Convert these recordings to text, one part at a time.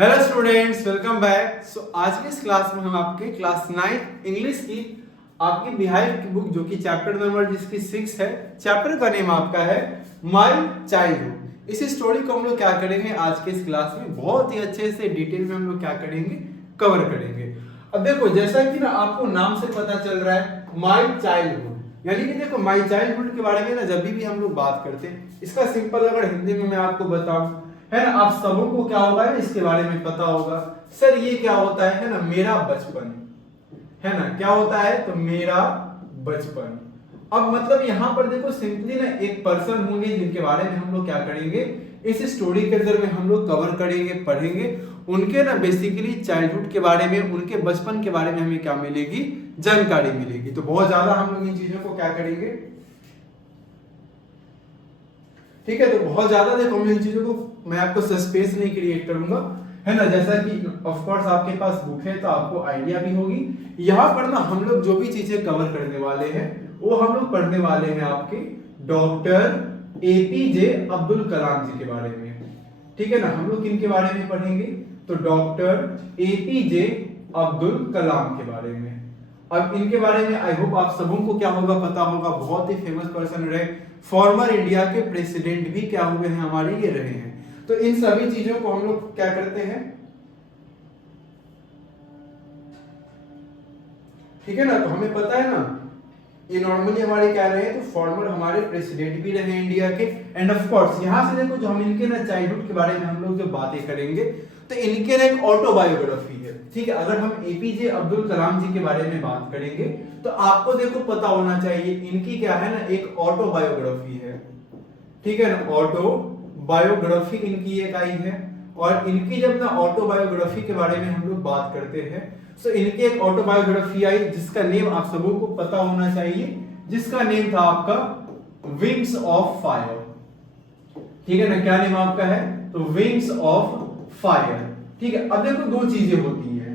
Hello students, welcome back. आज की इस क्लास में हम आपके क्लास 9 इंग्लिश की आपकी बिहाइव की बुक जो कि चैप्टर नंबर जिसकी 6 है, चैप्टर का नेम आपका है माय चाइल्डहुड। इस स्टोरी को हम लोग क्या करेंगे आज के इस क्लास में बहुत ही अच्छे से डिटेल में हम लोग क्या करेंगे, कवर करेंगे। अब देखो, जैसा कि ना आपको नाम से पता चल रहा है माय चाइल्डहुड, यानी कि देखो माय चाइल्डहुड के बारे में ना जब भी हम लोग बात करते हैं, इसका सिंपल अगर हिंदी में मैं आपको बताऊं, है ना, आप सबों को क्या होगा इसके बारे में पता होगा। सर ये क्या होता है ना, मेरा बचपन, है ना, क्या होता है तो मेरा बचपन। अब मतलब यहाँ पर देखो सिंपली ना एक पर्सन होंगे जिनके बारे में हम लोग क्या करेंगे, इस स्टोरी के अंदर में हम लोग कवर करेंगे, पढ़ेंगे उनके ना बेसिकली चाइल्डहुड के बारे में, उनके बचपन के बारे में हमें क्या मिलेगी, जानकारी मिलेगी। तो बहुत ज्यादा हम लोग इन चीजों को क्या करेंगे, ठीक है। तो बहुत ज्यादा देखो मैं इन चीजों को मैं आपको सस्पेंस नहीं क्रिएट करूंगा, है ना। जैसा कि ऑफ कोर्स आपके पास बुक है तो आपको आइडिया भी होगी। यहाँ पर ना हम लोग जो भी चीजें कवर करने वाले हैं वो हम लोग पढ़ने वाले हैं आपके डॉक्टर एपीजे अब्दुल कलाम जी के बारे में, ठीक है ना। हम लोग किनके बारे में पढ़ेंगे तो डॉक्टर एपीजे अब्दुल कलाम के बारे में। अब इनके बारे में आई होप आप सबों को क्या होगा, पता होगा, बहुत ही फेमस पर्सन रहे, फॉर्मर इंडिया के प्रेसिडेंट भी क्या हुए हैं हमारे, ये रहे हैं। तो इन सभी चीजों को हम लोग क्या करते हैं, ठीक है ना। तो हमें पता है ना ये नॉर्मली हमारे क्या रहे, तो फॉर्मर हमारे प्रेसिडेंट भी रहे इंडिया के। एंड ऑफ कोर्स यहाँ से देखो जो हम इनके ना चाइल्डहुड के बारे में हम लोग जो बातें करेंगे तो इनके ना एक ऑटोबायोग्राफी है, ठीक है। अगर हम एपीजे अब्दुल कलाम जी के बारे में बात करेंगे तो आपको देखो पता होना चाहिए इनकी क्या है ना, एक ऑटोबायोग्राफी है, ठीक है ना। ऑटोबायोग्राफी इनकी एक आई है। और इनकी जब ना ऑटोबायोग्राफी के बारे में हम लोग बात करते हैं तो इनकी एक ऑटोबायोग्राफी आई जिसका नेम आप सबों को पता होना चाहिए, जिसका नेम था आपका विंग्स ऑफ फायर, ठीक है ना। क्या नेम आपका है तो विंग्स ऑफ फायर, ठीक है। अब देखो दो चीजें होती हैं,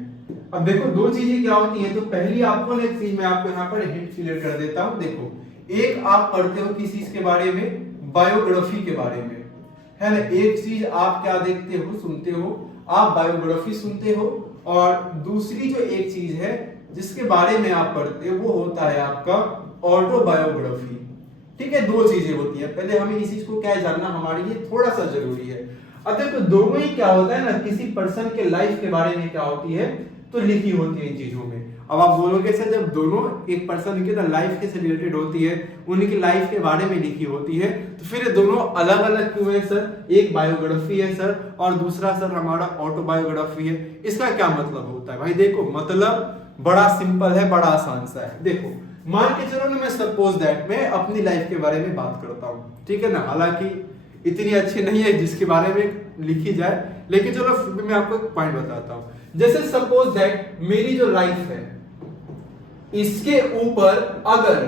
अब देखो दो चीजें क्या होती हैं। तो पहली आपको एक चीज मैं आपको यहाँ पर हिंट क्लियर कर देता हूं। देखो, एक आप पढ़ते हो किसी चीज के बारे में, बायोग्राफी के बारे में, है ना। एक चीज आप क्या देखते हो, सुनते हो, आप बायोग्राफी सुनते हो। और दूसरी जो एक चीज है जिसके बारे में आप पढ़ते हो वो होता है आपका ऑटोबायोग्राफी, ठीक है। दो चीजें होती है, पहले हमें इस चीज को क्या जानना हमारे लिए थोड़ा सा जरूरी है। अब देखो दोनों ही क्या होता है ना, किसी पर्सन के लाइफ के बारे में क्या होती है तो लिखी होती है इन चीजों में। अब आप बोलोगे सर जब दोनों एक पर्सन के ना लाइफ के से रिलेटेड होती है, उनकी लाइफ के बारे में लिखी होती है, तो फिर दोनों अलग अलग क्यों है सर, एक बायोग्राफी है सर और दूसरा सर हमारा ऑटोबायोग्राफी है। इसका क्या मतलब होता है भाई, देखो मतलब बड़ा सिंपल है, बड़ा आसान सा है। देखो मान के चलो ना, मैं सपोज दैट मैं अपनी लाइफ के बारे में बात करता हूँ, ठीक है ना। हालांकि इतनी अच्छी नहीं है जिसके बारे में लिखी जाए, लेकिन चलो फिर भी मैं आपको एक पॉइंट बताता हूँ। जैसे सपोज दैट मेरी जो लाइफ है इसके ऊपर अगर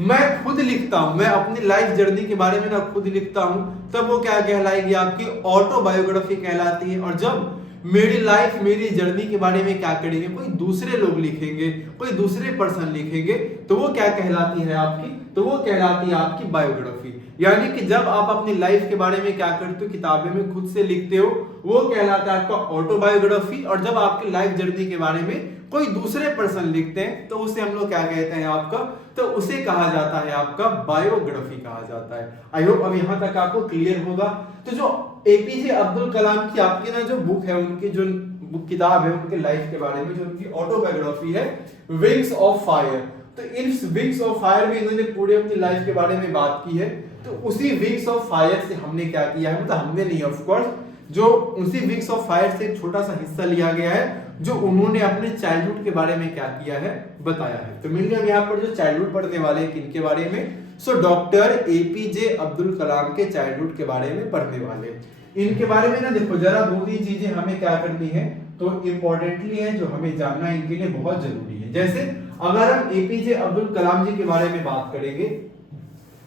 मैं खुद लिखता हूं, मैं अपनी लाइफ जर्नी के बारे में ना खुद लिखता हूं, तब वो क्या कहलाएगी, आपकी ऑटोबायोग्राफी कहलाती है। और जब मेरी लाइफ मेरी जर्नी के बारे में क्या करेंगे, कोई दूसरे लोग लिखेंगे, कोई दूसरे पर्सन लिखेंगे, तो वो क्या कहलाती है आपकी, तो वो कहलाती है आपकी बायोग्राफी। यानी कि जब आप अपनी लाइफ के बारे में क्या करते हो, किताबें में खुद से लिखते हो, वो कहलाता है आपका ऑटोबायोग्राफी। और जब आपकी लाइफ जर्नी के बारे में कोई दूसरे पर्सन लिखते हैं तो उसे हम लोग क्या कहते हैं आपका, तो उसे कहा जाता है आपका बायोग्राफी कहा जाता है। आई होप अब यहां तक आपको क्लियर होगा। तो जो एपीजे अब्दुल कलाम की आपकी ना जो बुक है, उनकी जो बुक किताब है उनके लाइफ के बारे में, जो उनकी ऑटोबायोग्राफी है विंग्स ऑफ फायर, तो इन विंग्स ऑफ फायर में इन्होंने पूरे अपनी लाइफ के बारे में बात की है। तो उसी विंग्स ऑफ फायर से हमने क्या किया है, मतलब हमने नहीं, ऑफ कोर्स जो उसी विंग्स ऑफ फायर से एक छोटा सा हिस्सा लिया गया है जो उन्होंने अपने चाइल्डहुड के बारे में क्या किया है, बताया है। तो मिल हम यहाँ पर जो चाइल्डहुड पढ़ने वाले हैं किनके बारे में, सो डॉक्टर एपीजे अब्दुल कलाम के चाइल्डहुड के बारे में पढ़ने वाले। इनके बारे में ना देखो जरा दो तीन चीजें हमें क्या करनी है, तो इंपॉर्टेंटली है जो हमें जानना इनके लिए बहुत जरूरी है। जैसे अगर हम एपीजे अब्दुल कलाम जी के बारे में बात करेंगे,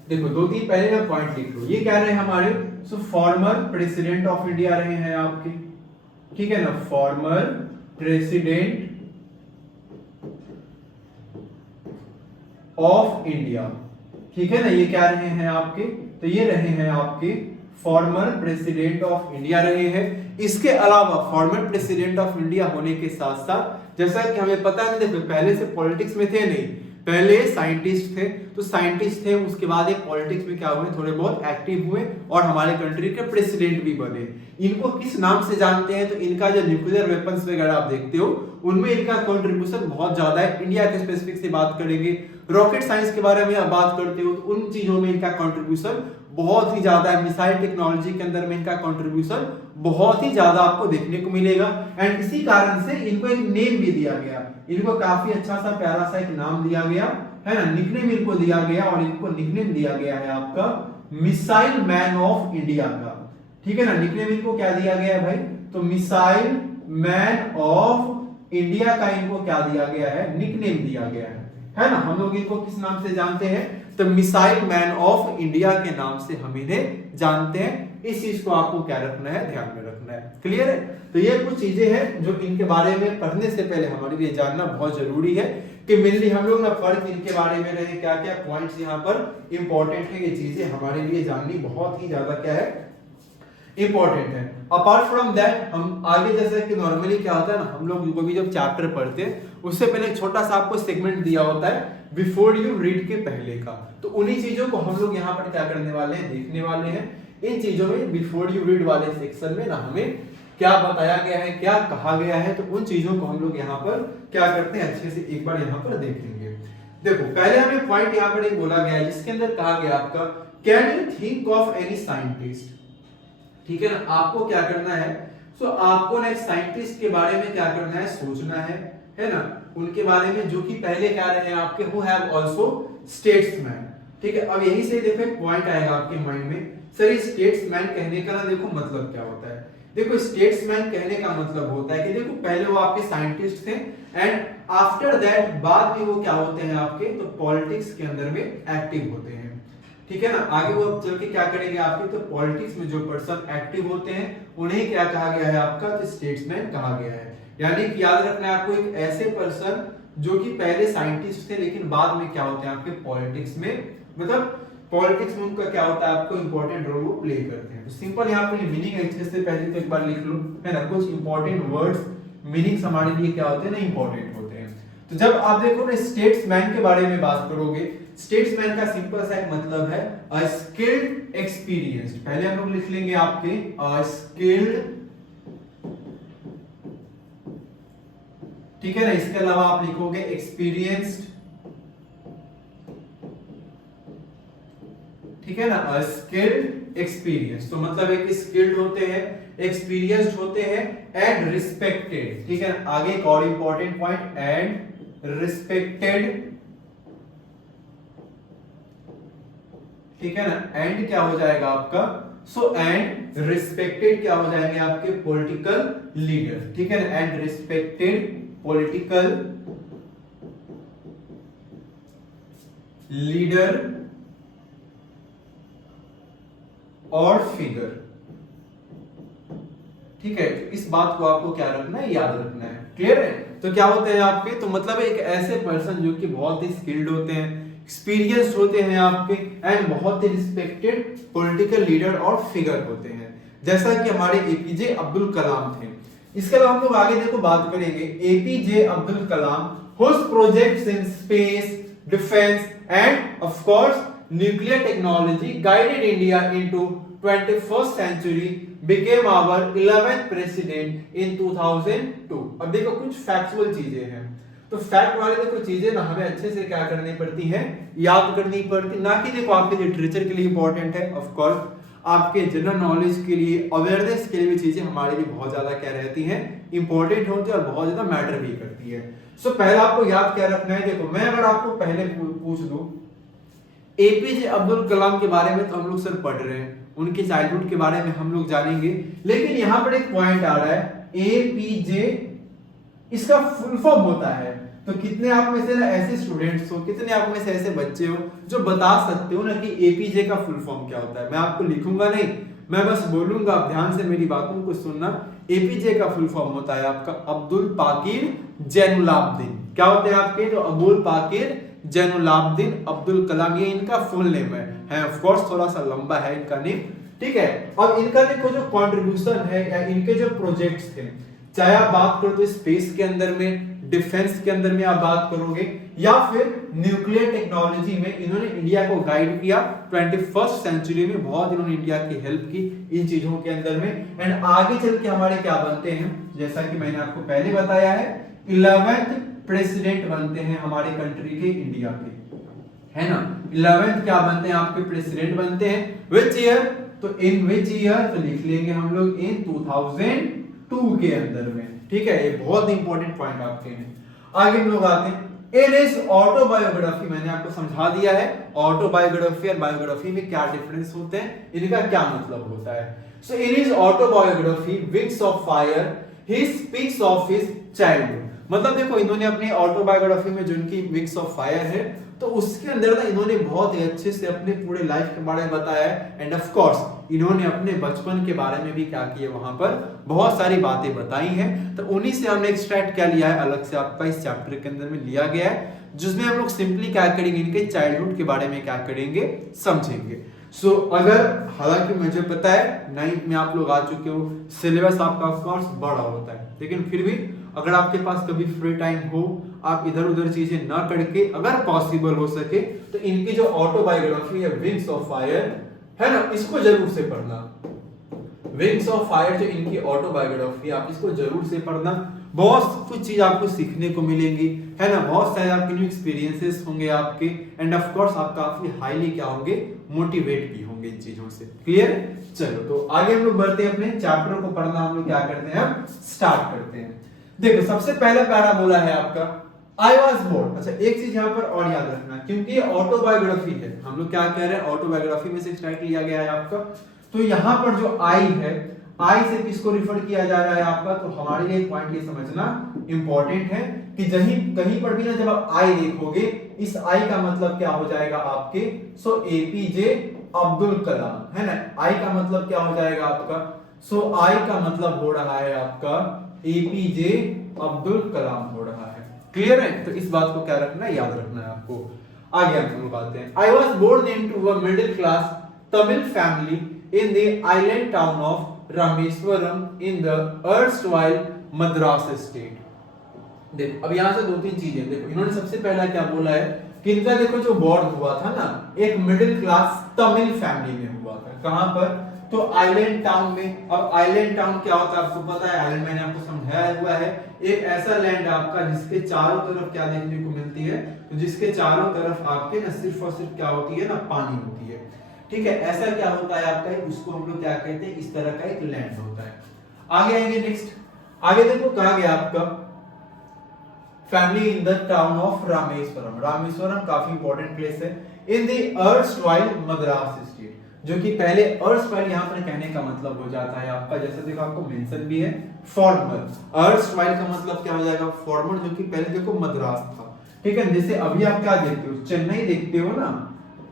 देखो दो तीन पहले ना पॉइंट लिख लो। ये क्या रहे हमारे, सो फॉर्मर प्रेसिडेंट ऑफ इंडिया रहे हैं आपके, ठीक है ना, फॉर्मर प्रेसिडेंट ऑफ इंडिया, ठीक है ना। ये क्या रहे हैं आपके, तो ये रहे हैं आपके फॉर्मर प्रेसिडेंट ऑफ इंडिया रहे हैं। इसके अलावा फॉर्मर प्रेसिडेंट ऑफ इंडिया होने के साथ साथ जैसा कि हमें पता है, देखो पहले से पॉलिटिक्स में थे नहीं, पहले साइंटिस्ट थे, तो साइंटिस्ट थे, उसके बाद एक पॉलिटिक्स में क्या हुए, थोड़े बहुत एक्टिव हुए और हमारे कंट्री के प्रेसिडेंट भी बने। इनको किस नाम से जानते हैं, तो इनका जो न्यूक्लियर वेपन्स वगैरह आप देखते हो उनमें इनका कंट्रीब्यूशन बहुत ज्यादा है। इंडिया के स्पेसिफिक से बात करेंगे, रॉकेट साइंस के बारे में आप बात करते हो तो उन चीजों में इनका कंट्रीब्यूशन बहुत ही ज्यादा है। मिसाइल टेक्नोलॉजी के अंदर में इनका कंट्रीब्यूशन बहुत ही ज्यादा आपको देखने को मिलेगा। एंड इसी कारण से इनको एक नेम भी दिया गया, इनको काफी अच्छा सा प्यारा सा एक नाम दिया गया है ना, निकनेम इनको दिया गया और इनको निकनेम दिया गया है आपका मिसाइल मैन ऑफ इंडिया का। ठीक है ना, निकनेम इनको क्या दिया गया है भाई, तो मिसाइल मैन ऑफ इंडिया का इनको क्या दिया गया है, निकनेम दिया गया है ना। हम लोग इनको किस नाम से जानते हैं, तो मिसाइल मैन ऑफ इंडिया के नाम से हम इन्हें जानते हैं। इस चीज को आपको क्या रखना है, ध्यान में रखना है। क्लियर है, तो ये कुछ चीजें हैं जो इनके बारे में पढ़ने से पहले हमारे लिए जानना बहुत जरूरी है कि मेनली हम लोग ना फर्क इनके बारे में रहे, क्या क्या पॉइंट्स यहाँ पर इंपॉर्टेंट है, ये चीजें हमारे लिए जाननी बहुत ही ज्यादा क्या है, इंपॉर्टेंट है। अपार्ट फ्रॉम दैट हम आगे जैसे कि नॉर्मली क्या होता है ना, हम लोग कोई भी जब चैप्टर पढ़ते हैं उससे पहले एक छोटा सा आपको सेगमेंट दिया होता है बिफोर यू रीड के पहले का, तो उन्हीं चीजों को हम लोग यहाँ पर क्या करने वाले हैं, देखने वाले हैं। इन चीजों में बिफोर यू रीड वाले सेक्शन में ना हमें क्या बताया गया है, क्या कहा गया है, तो उन चीजों को हम लोग यहाँ पर क्या करते हैं, अच्छे से एक बार यहाँ पर देखेंगे। देखो पहले हमें पॉइंट यहाँ पर एक बोला गया है जिसके अंदर कहा गया आपका can you think of any scientist. ठीक है ना, आपको क्या करना है, सो आपको ना एक साइंटिस्ट के बारे में क्या करना है, सोचना है ना, उनके बारे में जो कि पहले क्या रहे आपके, हु हैव आल्सो स्टेट्समैन। ठीक है, अब यही से देखो एक पॉइंट आएगा आपके माइंड में, सर स्टेट्समैन कहने का ना देखो मतलब क्या होता है। देखो स्टेट्समैन कहने का मतलब होता है कि देखो पहले वो आपके साइंटिस्ट थे एंड आफ्टर दैट बाद में वो क्या होते हैं आपके, तो पॉलिटिक्स के अंदर में एक्टिव होते हैं। ठीक है ना, आगे वो चल के क्या करेंगे आपके, तो पॉलिटिक्स में जो पर्सन एक्टिव होते हैं उन्हें क्या कहा गया है आपका, तो स्टेट्समैन कहा गया है। यानी कि याद रखना है आपको, एक ऐसे पर्सन जो कि पहले साइंटिस्ट थे लेकिन बाद में क्या होते हैं आपके पॉलिटिक्स में, मतलब पॉलिटिक्स में उनका क्या होता है, आपको इंपॉर्टेंट रोल वो प्ले करते हैं। तो सिंपल यहाँ पर मीनिंग है, से पहले तो एक बार लिख लो है ना, कुछ इंपॉर्टेंट वर्ड्स मीनिंग्स हमारे लिए क्या होते हैं ना, इंपॉर्टेंट होते हैं। तो जब आप देखो ना स्टेट्समैन के बारे में बात करोगे, स्टेट्समैन का सिंपल सा एक मतलब है अ स्किल्ड एक्सपीरियंस्ड, पहले हम लोग लिख लेंगे आपके अ स्किल्ड, ठीक है ना, इसके अलावा आप लिखोगे एक्सपीरियंस्ड, ठीक है ना, अ स्किल्ड एक्सपीरियंस, तो मतलब एक स्किल्ड होते हैं, एक्सपीरियंस्ड होते हैं एंड रिस्पेक्टेड। ठीक है, आगे एक और इंपॉर्टेंट पॉइंट, एंड रिस्पेक्टेड। ठीक है ना, एंड क्या हो जाएगा आपका, सो एंड रिस्पेक्टेड क्या हो जाएंगे आपके पॉलिटिकल लीडर। ठीक है ना, एंड रिस्पेक्टेड पॉलिटिकल लीडर और फिगर। ठीक है, इस बात को आपको क्या रखना है, याद रखना है। क्लियर है, तो क्या होते हैं आपके, तो मतलब एक ऐसे पर्सन जो कि बहुत ही स्किल्ड होते हैं, एक्सपीरियंस्ड होते हैं आपके एंड बहुत ही रिस्पेक्टेड पॉलिटिकल लीडर और फिगर होते हैं, जैसा कि हमारे एपीजे अब्दुल कलाम थे। इसके अलावा हम लोग आगे देखो बात करेंगे APJ Abdul Kalam whose projects in space, defense and of course nuclear technology guided India into 21st century became our 11th president in 2002। अब देखो कुछ फैक्चुअल चीजें हैं, तो फैक्ट वाले देखो चीजें ना हमें अच्छे से क्या करनी पड़ती हैं, याद करनी पड़ती, ना कि देखो आपके लिटरेचर के लिए इंपॉर्टेंट है, ऑफ कोर्स आपके जनरल नॉलेज के लिए, अवेयरनेस के लिए भी चीजें हमारे लिए बहुत ज्यादा क्या रहती हैं, इंपॉर्टेंट होती है और बहुत ज्यादा मैटर भी करती है। सो पहला आपको याद क्या रखना है, देखो मैं अगर आपको पहले पूछ दूं एपीजे अब्दुल कलाम के बारे में, तो हम लोग सर पढ़ रहे हैं, उनके चाइल्डहुड के बारे में हम लोग जानेंगे, लेकिन यहां पर एक पॉइंट आ रहा है एपीजे, इसका फुल फॉर्म होता है, तो कितने आप में से ना ऐसे स्टूडेंट्स हो, कितने आप में से ऐसे बच्चे हो जो बता सकते हो ना कि एपीजे का फुल फॉर्म क्या होता है। मैं आपको लिखूंगा नहीं, मैं बस बोलूंगा, आप ध्यान से मेरी बातों को सुनना। एपीजे का फुल फॉर्म होता है आपका अब्दुल पाकिर जैनुलाब्दीन। क्या होते हैं आपके, तो अब्दुल पाकिर जैनुलाब्दीन अब्दुल कलाम, ये इनका फुल नेम है ऑफ कोर्स थोड़ा सा लंबा है इनका नेम। ठीक है। और इनका देखो जो कंट्रीब्यूशन है या इनके जो प्रोजेक्ट्स थे, चाहे आप बात करो तो स्पेस के अंदर में, डिफेंस के अंदर में आप बात करोगे, या फिर न्यूक्लियर टेक्नोलॉजी में इन्होंने इंडिया को गाइड किया। 21st सेंचुरी में बहुत इन्होंने इंडिया की हेल्प की इन चीजों के अंदर में। एंड आगे चल के हमारे क्या बनते हैं, जैसा कि मैंने आपको पहले बताया है, 11th प्रेसिडेंट बनते हैं हमारे कंट्री के, इंडिया के, है ना। 11th क्या बनते हैं आपके, प्रेसिडेंट बनते हैं। विच ईयर, तो इन विच ईयर, तो लिख लेंगे हम लोग इन 2002 के अंदर में, ठीक है। ये बहुत इंपॉर्टेंट पॉइंट आपके हैं। आगे हम लोग आते हैं इन इज ऑटोबायोग्राफी। मैंने आपको समझा दिया है ऑटोबायोग्राफी और बायोग्राफी में क्या डिफरेंस होते हैं, इनका क्या मतलब होता है। So in his autobiography Wings of Fire he speaks of his childhood. मतलब देखो इन्होंने अपनी ऑटोबायोग्राफी में जो इनकी विंग्स ऑफ फायर है, तो उसके अंदर ना इन्होंने बहुत ही अच्छे से अपने पूरे लाइफ के बारे में बताया है। एंड ऑफ कोर्स इन्होंने अपने बचपन के बारे में भी क्या किया, वहां पर बहुत सारी बातें बताई हैं। तो उन्हीं से हमने एक्सट्रैक्ट क्या लिया है, अलग से आपका इस चैप्टर के अंदर में लिया गया है, जिसमें हम लोग सिंपली क्या करेंगे, इनके चाइल्डहुड के बारे में क्या करेंगे, समझेंगे। सो अगर, हालांकि मुझे पता है 9th में आप लोग आ चुके हो, सिलेबस आपका ऑफ कोर्स बड़ा होता है, लेकिन फिर भी अगर आपके पास कभी फ्री टाइम हो, आप इधर उधर चीजें ना करके, अगर पॉसिबल हो सके तो इनकी जो ऑटोबायोग्राफी है विंग्स ऑफ फायर, है ना, इसको जरूर से पढ़ना। विंग्स ऑफ फायर जो इनकी ऑटोबायोग्राफी, आप इसको जरूर से पढ़ना। बहुत कुछ चीज आपको सीखने को मिलेंगी, है ना, बहुत सारे आपके न्यू एक्सपीरियंसेस होंगे आपके। एंड ऑफ कोर्स आप काफी हाईली क्या होंगे, मोटिवेट भी होंगे इन चीजों से। क्लियर। चलो तो आगे हम लोग बढ़ते हैं, अपने चैप्टर को पढ़ना हम लोग क्या करते हैं, अब स्टार्ट करते हैं। देखो सबसे पहला पैरा बोला है आपका आई वॉज बोर्न। अच्छा एक चीज यहाँ पर और याद रखना, क्योंकि ये ऑटोबायोग्राफी है, हम लोग क्या कह रहे हैं, ऑटोबायोग्राफी में से एक्सट्रैक्ट लिया गया है आपका। तो यहाँ पर जो आई है, आई से किसको रिफर किया जा रहा है आपका, तो हमारे लिए पॉइंट ये समझना इंपॉर्टेंट है कि कहीं पर भी ना जब आप आई देखोगे, इस आई का मतलब क्या हो जाएगा आपके, सो एपीजे अब्दुल कलाम, है ना। आई का मतलब क्या हो जाएगा आपका, सो आई का मतलब हो रहा है आपका एपीजे अब्दुल कलाम हो रहा है। क्लियर है। तो इस बात को क्या रखना है, याद रखना है आपको। आगे हम लोग आते हैं। I was born into a middle class Tamil family in the island town of Rameswaram in the erstwhile Madras state. देखो अब यहां से दो तीन चीजें देखो, इन्होंने सबसे पहला क्या बोला है कि इनका देखो जो बॉर्न हुआ था ना, एक मिडिल क्लास तमिल फैमिली में हुआ था। कहां पर, तो आइलैंड टाउन में। अब आइलैंड टाउन क्या होता है आपको पता है, आइलैंड मैंने आपको समझाया हुआ है, एक ऐसा लैंड आपका जिसके चारों तरफ क्या देखने को मिलती है, तो जिसके चारों तरफ आपके ना सिर्फ और सिर्फ क्या होती है ना, पानी होती है। ठीक है, ऐसा क्या होता है आपका, उसको हम लोग क्या कहते हैं, इस तरह का एक लैंड होता है। आगे आएंगे नेक्स्ट, आगे देखो कहा गया आपका family in the town of Rameswaram. Rameswaram काफी इंपॉर्टेंट प्लेस है इन द अर्स्टवाइल मद्रास स्टेट, जो कि पहले अर्स्टवाइल यहां पर कहने का मतलब हो जाता है आपका, जैसे देखो आपको मेंशन भी है फॉर्मर। अर्स्टवाइल का मतलब क्या हो जाएगा, फॉर्मर, जो कि पहले देखो मद्रास था। ठीक है, जैसे अभी आप क्या देखते हो, चेन्नई देखते हो ना,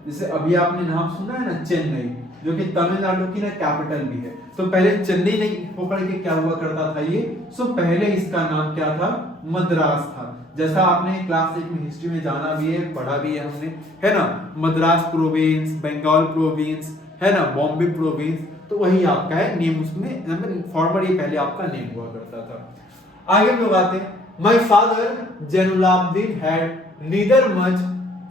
जैसे अभी आपने नाम सुना है ना चेन्नई, जो कि तमिलनाडु की ना कैपिटल भी है। तो पहले चेन्नई नहीं होकर के क्या हुआ करता था ये, सो पहले इसका नाम क्या था, मद्रास था। जैसा आपने क्लास 1 में हिस्ट्री में जाना भी है, पढ़ा भी है हमने, है ना, मद्रास प्रोविंस, बंगाल प्रोविंस, है ना, बॉम्बे प्रोविंस, तो वही आपका है नेम, उसमें फॉर्मर ये पहले आपका नेम हुआ करता था। आगे हम लोग आते हैं। My father Jainulabdeen had neither much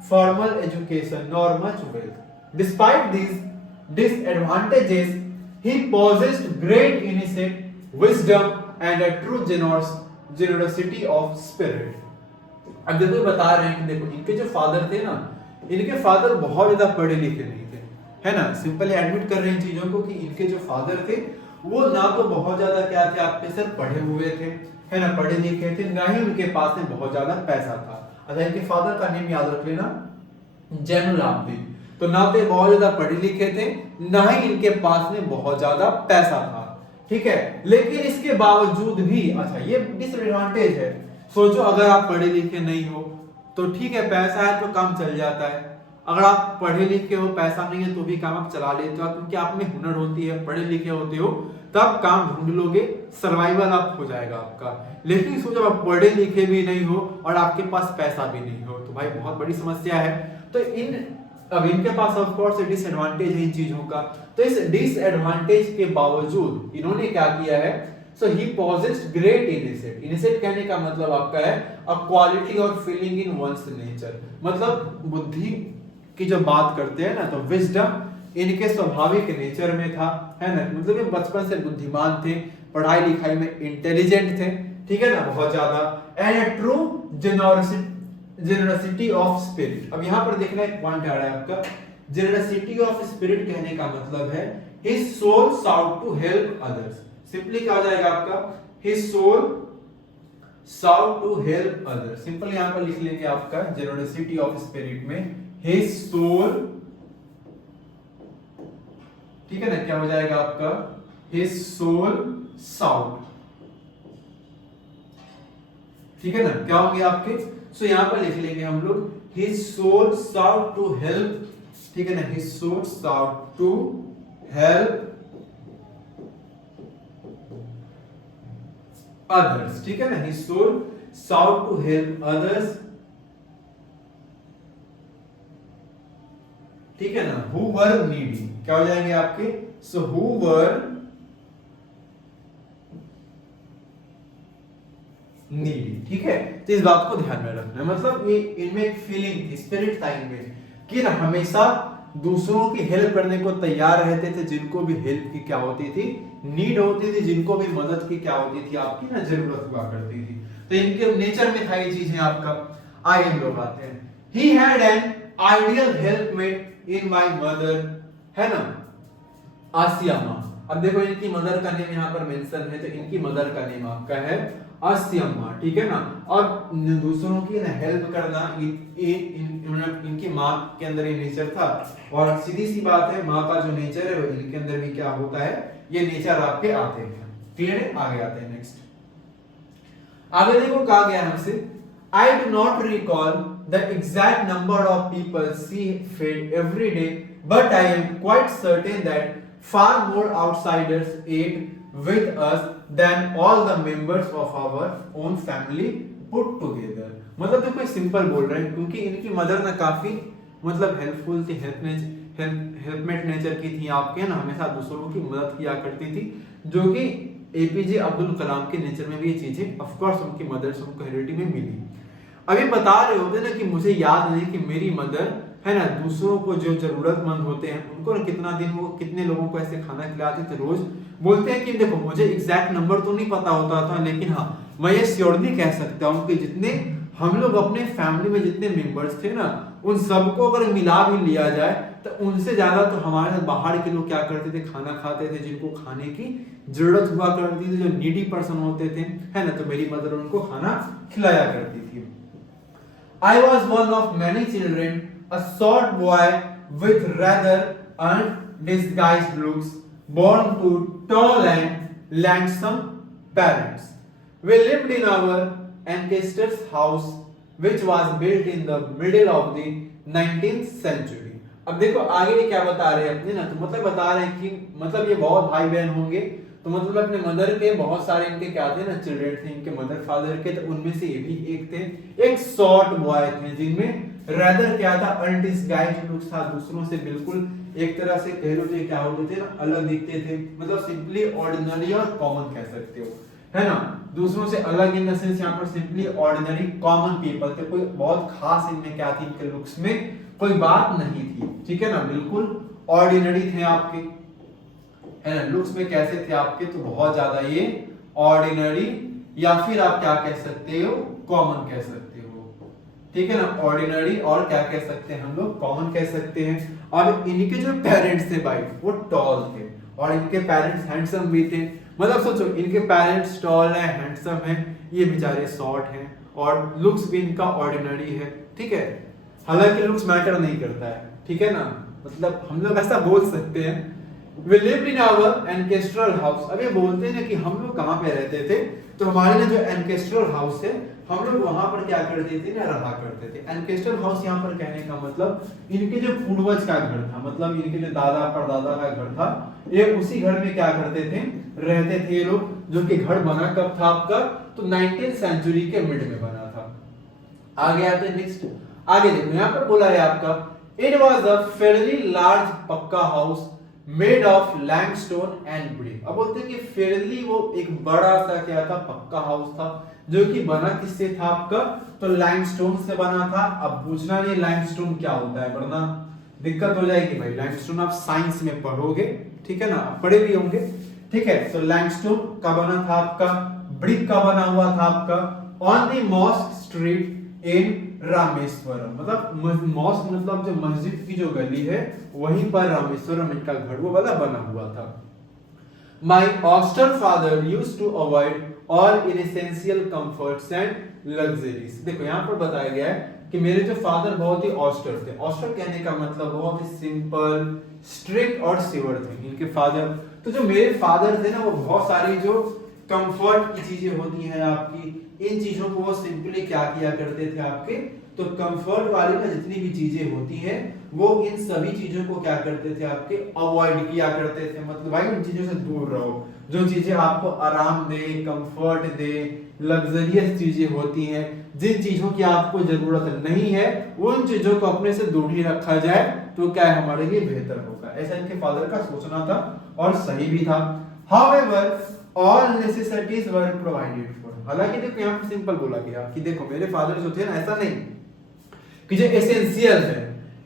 formal education nor much wealth. Despite these disadvantages, he possessed great innocent wisdom and a true generosity of spirit. अब देखो बता रहे हैं कि देखो इनके जो फादर थे ना, इनके फादर बहुत ज्यादा पढ़े लिखे नहीं थे, है ना। सिंपली एडमिट कर रहे हैं चीजों को कि इनके जो फादर थे वो ना तो बहुत ज्यादा क्या थे आपके सर पढ़े हुए थे, है ना, पढ़े लिखे थे, ना ही उनके पास में बहुत ज्यादा पैसा था। अच्छा इनके फादर का नेम याद रख लेना, जैनुलाब्दीन। तो ना तो बहुत ज्यादा पढ़े लिखे थे, ना ही इनके पास में बहुत ज्यादा पैसा था। ठीक है, लेकिन इसके बावजूद भी, अच्छा ये डिसएडवांटेज है, सोचो अगर आप पढ़े लिखे नहीं हो तो ठीक है, पैसा है तो काम चल जाता है। अगर आप पढ़े लिखे हो, पैसा नहीं है तो भी काम आप चला लेते हो, क्योंकि आप में हुनर होती है, पढ़े लिखे होते हो, तब काम ढूंढ लोगे, सर्वाइवल आप हो जाएगा आपका। लेकिन सोचो आप पढ़े लिखे भी नहीं हो और आपके पास पैसा भी नहीं हो, तो भाई बहुत बड़ी समस्या है। तो इन अब इनके पास ऑफ कोर्स डिसएडवांटेज है इन चीजों का, तो इस डिसएडवांटेज के बावजूद इन्होंने क्या किया है, सो ही पॉजेस्ड ग्रेट इनिशिएट। इनिशिएट कहने का मतलब आपका है अ क्वालिटी और फीलिंग इन वंस नेचर, मतलब बुद्धि की जो बात करते हैं ना, तो विजडम इनके स्वाभाविक नेचर में था, है ना, मतलब ये बचपन से बुद्धिमान थे, पढ़ाई लिखाई में इंटेलिजेंट थे, ठीक है ना, बहुत ज्यादा, and a true generosity of spirit. अब यहाँ पर देखना एक पॉइंट आ रहा है आपका, जेनरसिटी ऑफ स्पिरिट कहने का मतलब है his soul sought to help others. Simply क्या हो जाएगा आपका, his soul sought to help others. Simple यहाँ पर लिख लेंगे आपका जेनरसिटी ऑफ स्पिरिट में हिज सोल, ठीक है ना, क्या हो जाएगा आपका हिज सोल साउट, ठीक है ना, क्या होंगे आपके, सो यहां पर लिख लेंगे हम लोग his soul sought to help, ठीक है ना, his soul sought to help others, ठीक है ना, his soul sought to help others, ठीक है ना, हु वर नीडी, क्या हो जाएंगे आपके, सो हु वर नीडी, ठीक है। तो इस बात को ध्यान में रखना है, मतलब ये इनमें एक फीलिंग थी, स्पिरिट था इनमें कि ना हमेशा दूसरों की हेल्प करने को तैयार रहते थे, जिनको भी हेल्प की क्या होती थी, नीड होती थी, जिनको भी मदद की क्या होती थी, आपकी ना जरूरत हुआ करती थी। तो इनके नेचर में था ये चीजें आपका। आइए हम लोग आते हैं, he had an ideal helpmate in my mother, है ना, आसियामा। अब देखो इनकी मदर का नेम यहाँ पर मेंशन है, तो इनकी मदर का नेम आपका है आसियामा, ठीक है ना, और दूसरों की ना हेल्प करना इनकी माँ के अंदर ये नेचर था, और सीधी सी बात है माँ का जो नेचर है वो इनके अंदर भी क्या होता है, ये नेचर आपके आते हैं। क्लियर है, आगे आते हैं नेक्स्ट। आगे देखो कहा गया हमसे, I do not recall the exact number of people she fed every day, but I am quite certain that far more outsiders ate with us than all the members of our own family put together। मतलब देखो simple बोल रहे हैं, क्योंकि इनकी mother ना काफी मतलब हेल्पफुल थी, हेल्पमेट नेचर की थी आपके ना, हमेशा दूसरों की मदद किया करती थी, जो कि एपीजे अब्दुल कलाम के नेचर में भी ये चीजें ऑफ कोर्स उनकी मदर से उनको हेरिडिटी में मिली। अभी बता रहे होते ना कि मुझे याद नहीं कि मेरी मदर, है ना, दूसरों को जो जरूरतमंद होते हैं उनको कितना दिन वो कितने लोगों को ऐसे खाना खिलाते थे रोज। बोलते हैं कि देखो मुझे एग्जैक्ट नंबर तो नहीं पता होता था, लेकिन हाँ मैं ये श्योरली कह सकता हूँ कि जितने हम लोग अपने फैमिली में जितने मेंबर्स थे ना, उन सबको अगर मिला भी लिया जाए तो उनसे ज्यादा तो हमारे साथ बाहर के लोग क्या करते थे, खाना खाते थे, जिनको खाने की जरूरत हुआ करती थी, जो नीडी पर्सन होते थे, है ना, तो मेरी मदर उनको खाना खिलाया करती थी। I was one of many children, a short boy with rather undisguised looks, born to tall and handsome parents. We lived in our ancestors' house, which was built in the middle of the 19th century. अब देखो आगे ये क्या बता रहे हैं अपने ना, तो मतलब बता रहे हैं कि मतलब ये बहुत भाई बहन होंगे, तो मतलब अपने मदर के बहुत सारे इनके क्या थे ना चिल्ड्रन थे इनके मदर फादर के, तो उनमें से ये भी एक थे, एक शॉर्ट बॉय थे जिनमें रैदर क्या था, अनडिस्गाइज्ड लुक्स था, दूसरों से बिल्कुल एक तरह से कह लो तो क्या होते थे ना, अलग दिखते थे, मतलब सिंपली ऑर्डिनरी और कॉमन कह सकते हो, है ना, दूसरों से अलग इन द सेंस यहाँ पर सिंपली ऑर्डिनरी कॉमन पीपल थे, कोई बहुत खास इनमें क्या थी, इनके लुक्स में कोई बात नहीं थी, ठीक है ना, बिल्कुल ऑर्डिनरी थे आपके, है ना, लुक्स में कैसे थे आपके, तो बहुत ज्यादा ये ऑर्डिनरी, या फिर आप क्या कह सकते हो, कॉमन कह सकते हो, ठीक है ना, ऑर्डिनरी और क्या कह सकते हैं हम लोग, कॉमन कह सकते हैं। और इनके जो पेरेंट्स थे भाई वो टॉल थे, और इनके पेरेंट्स हैंडसम भी थे, मतलब सोचो इनके पेरेंट्स टॉल है, हैंडसम है, ये बेचारे शॉर्ट हैं, और लुक्स भी इनका ऑर्डिनरी है, ठीक है, हालांकि लुक्स मैटर नहीं करता है, ठीक है ना, मतलब हम लोग ऐसा बोल सकते हैं। We lived in our ancestral house। अब ये बोलते हैं ना कि हम लोग कहाँ पे रहते थे, तो हमारे ना जो एंकेस्ट्रल हाउस है, हम लोग वहां पर क्या करते थे ना, रहा करते थे। एंकेस्ट्रल हाउस यहाँ पर कहने का मतलब इनके जो पूर्वज का घर था, मतलब इनके जो दादा परदादा का घर था, ये उसी घर में क्या करते थे, रहते थे ये लोग, जो कि घर बना कब था आपका, तो 19th सेंचुरी के मिड में बना था। आगे आते हैं नेक्स्ट, आगे देखो यहाँ पर बोला है आपका It was a fairly large पक्का house made of Lansdowne and brick. अब बोलते हैं कि फेयरली वो एक बड़ा सा क्या था, पक्का हाउस था, जो कि बना किससे था आपका, तो लैंडस्टोन से बना था। अब पूछना नहीं लैंडस्टोन क्या होता है, वरना दिक्कत हो जाएगी भाई। लैंडस्टोन आप साइंस में पढ़ोगे, ठीक है ना, पढ़े भी होंगे, ठीक है। तो लैंडस्टोन का बना था आपका, ब्रिक का बना हुआ था आपका, on the mosque street in Rameswaram. मतलब मॉस्क मतलब जो मस्जिद की जो गली है वहीं पर रामेश्वरम इनका घर वो वाला बना हुआ था। My austere father used to avoid all inessential comforts and luxuries। देखो यहाँ पर बताया गया है कि मेरे जो फादर बहुत ही ऑस्टर थे। ऑस्टर कहने का मतलब बहुत ही सिंपल, स्ट्रिक्ट और सिवर थे इनके फादर। तो जो मेरे फादर थे ना, वो बहुत सारी जो कंफर्ट की चीजें होती हैं आपकी, इन चीजों को वो सिंपली क्या किया करते थे आपके, तो कंफर्ट वाली ना जितनी भी चीजें होती हैं वो इन सभी चीजों को क्या करते थे आपके, अवॉइड किया करते थे। मतलब भाई उन चीजों से दूर रहो जो चीजें आपको आराम दे, कंफर्ट दे, लग्जरियस चीजें होती हैं, जिन चीजों की आपको जरूरत नहीं है उन चीजों को अपने से दूर ही रखा जाए तो क्या है, हमारे लिए बेहतर होगा। ऐसा इनके फादर का सोचना था और सही भी था। However, all necessities were provided for। हालांकि देखो यहाँ पर सिंपल बोला गया कि देखो मेरे फादर जो थे ना, ऐसा नहीं कि जो एसेंशियल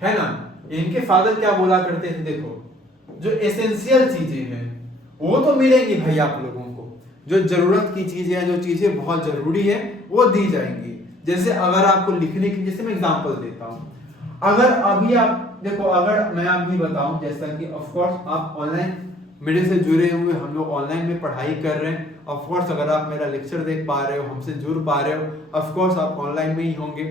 है ना, इनके फादर क्या बोला करते थे, देखो जो एसेंशियल चीजें हैं वो तो मिलेंगी भाई आप लोगों को, जो जरूरत की चीजें हैं, जो चीजें बहुत जरूरी है वो दी जाएंगी। जैसे अगर आपको लिखने की, जैसे मैं एग्जांपल देता हूं, अगर अभी आप देखो, अगर मैं अभी बताऊं, जैसा कि ऑफ कोर्स आप ऑनलाइन मेरे से जुड़े हुए, हम लोग ऑनलाइन में पढ़ाई कर रहे हैं। ऑफ कोर्स अगर आप मेरा लेक्चर देख पा रहे हो, हमसे जुड़ पा रहे हो, ऑफ कोर्स आप ऑनलाइन में ही होंगे।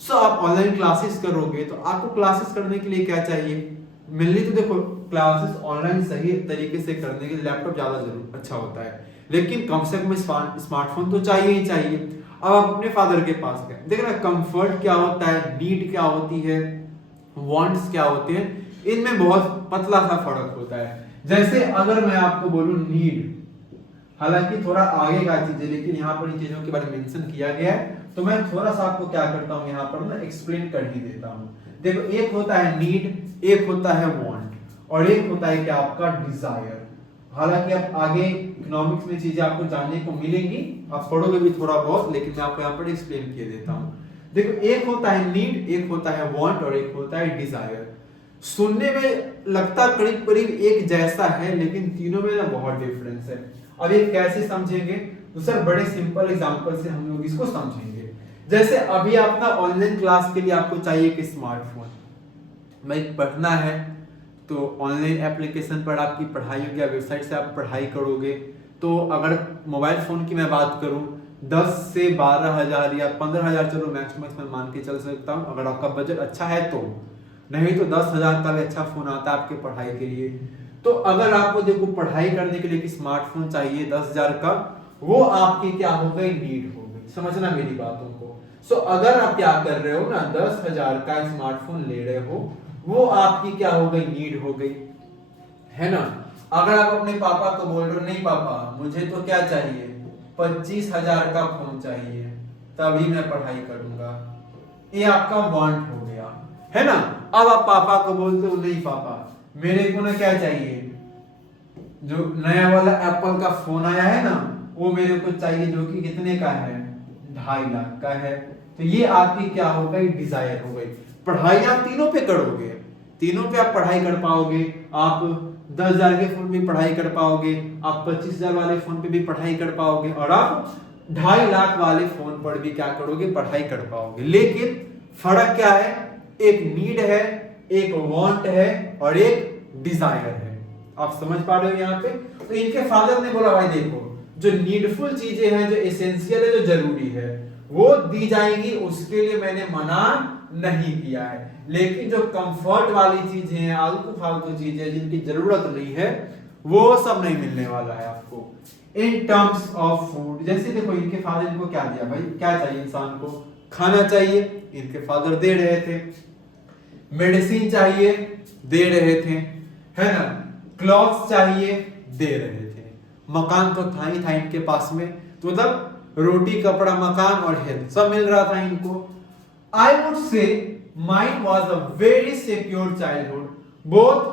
सो आप ऑनलाइन क्लासेस करोगे तो आपको क्लासेस करने के लिए क्या चाहिए, मिलनी तो देखो क्लासेस ऑनलाइन सही तरीके से करने के लिए लैपटॉप ज्यादा जरूर अच्छा होता है, लेकिन कम से कम स्मार्टफोन तो चाहिए ही चाहिए। अब आप अपने फादर के पास गए, देखना कंफर्ट क्या होता है, नीड क्या होती है, वांट्स क्या होते हैं, इनमें बहुत पतला सा फर्क होता है। जैसे अगर मैं आपको बोलूं नीड, हालांकि थोड़ा आगे का चीज है लेकिन यहाँ पर इन चीजों के बारे में मेंशन किया गया है, तो मैं थोड़ा सा आपको क्या करता हूँ यहाँ पर ना एक्सप्लेन कर ही देता हूँ। देखो एक होता है नीड, एक होता है वांट, और एक होता है क्या आपका डिजायर। हालांकि अब आगे इकोनॉमिक्स में चीजें आपको जानने को मिलेंगी, आप पढ़ोगे भी थोड़ा बहुत, लेकिन मैं आपको यहाँ पर एक्सप्लेन किए देता हूँ। देखो एक होता है नीड, एक होता है वांट और एक होता है डिजायर। सुनने में लगता करीब करीब एक जैसा है, लेकिन तीनों में ना बहुत डिफरेंस है। अब ये कैसे समझेंगे, तो सर बड़े सिंपल एग्जांपल से हम लोग इसको समझेंगे। जैसे अभी आपका ऑनलाइन क्लास के लिए आपको चाहिए कि स्मार्टफोन में पढ़ना है, तो ऑनलाइन एप्लीकेशन पर आपकी पढ़ाई होगी, वेबसाइट से आप पढ़ाई करोगे। तो अगर मोबाइल फोन की मैं बात करूं, 10 से 12,000 या 15,000 चलो मैक्स मैं मान के चल सकता हूं, अगर आपका बजट अच्छा है तो, नहीं तो 10,000 का भी अच्छा फोन आता है आपके पढ़ाई के लिए। तो अगर आपको देखो पढ़ाई करने के लिए कि स्मार्टफोन चाहिए 10,000 का, वो आपकी क्या हो गई, नीड हो गई। समझना मेरी बातों को। सो अगर आप क्या कर रहे हो ना, 10,000 का स्मार्टफोन ले रहे हो, वो आपकी क्या हो गई, नीड हो गई, है ना। अगर आप अपने पापा को बोल रहे हो, नहीं पापा मुझे तो क्या चाहिए, 25,000 का फोन चाहिए, तभी मैं पढ़ाई करूंगा, ये आपका वांट हो गया, है ना। अब आप पापा को बोलते हो, नहीं पापा मेरे को ना क्या चाहिए, जो नया वाला एप्पल का फोन आया है ना, वो मेरे को चाहिए, जो कि कितने का है, 2.5 लाख का है। तो ये आपकी क्या हो गई, डिजायर हो गई। पढ़ाई आप तीनों पे करोगे, तीनों पे आप पढ़ाई कर पाओगे। आप 10,000 के फोन पे पढ़ाई कर पाओगे, आप 25,000 वाले फोन पे भी पढ़ाई कर पाओगे, और आप 2.5 लाख वाले फोन पर भी क्या करोगे, पढ़ाई कर पाओगे। लेकिन फर्क क्या है, एक नीड है, एक वांट है और एक डिजायर है। आप समझ पा रहे हो यहाँ पे। तो इनके फादर ने बोला भाई देखो, जो नीडफुल चीजें हैं, जो एसेंशियल है, जो जरूरी है, वो दी जाएंगी, उसके लिए मैंने मना नहीं किया है। लेकिन जो कंफर्ट वाली चीजें हैं, आलतू फालतू चीजें जिनकी जरूरत नहीं है, वो सब नहीं मिलने वाला है आपको। इन टर्म्स ऑफ फूड, जैसे देखो इनके फादर इनको क्या दिया भाई, क्या चाहिए इंसान को, खाना चाहिए, इनके फादर दे रहे थे। मेडिसिन चाहिए, दे रहे थे, है ना। क्लॉथ्स चाहिए, दे रहे थे। मकान तो था ही था इनके पास में, तो मतलब रोटी कपड़ा मकान और हेल्थ सब मिल रहा था इनको। I would say mine was a very secure childhood both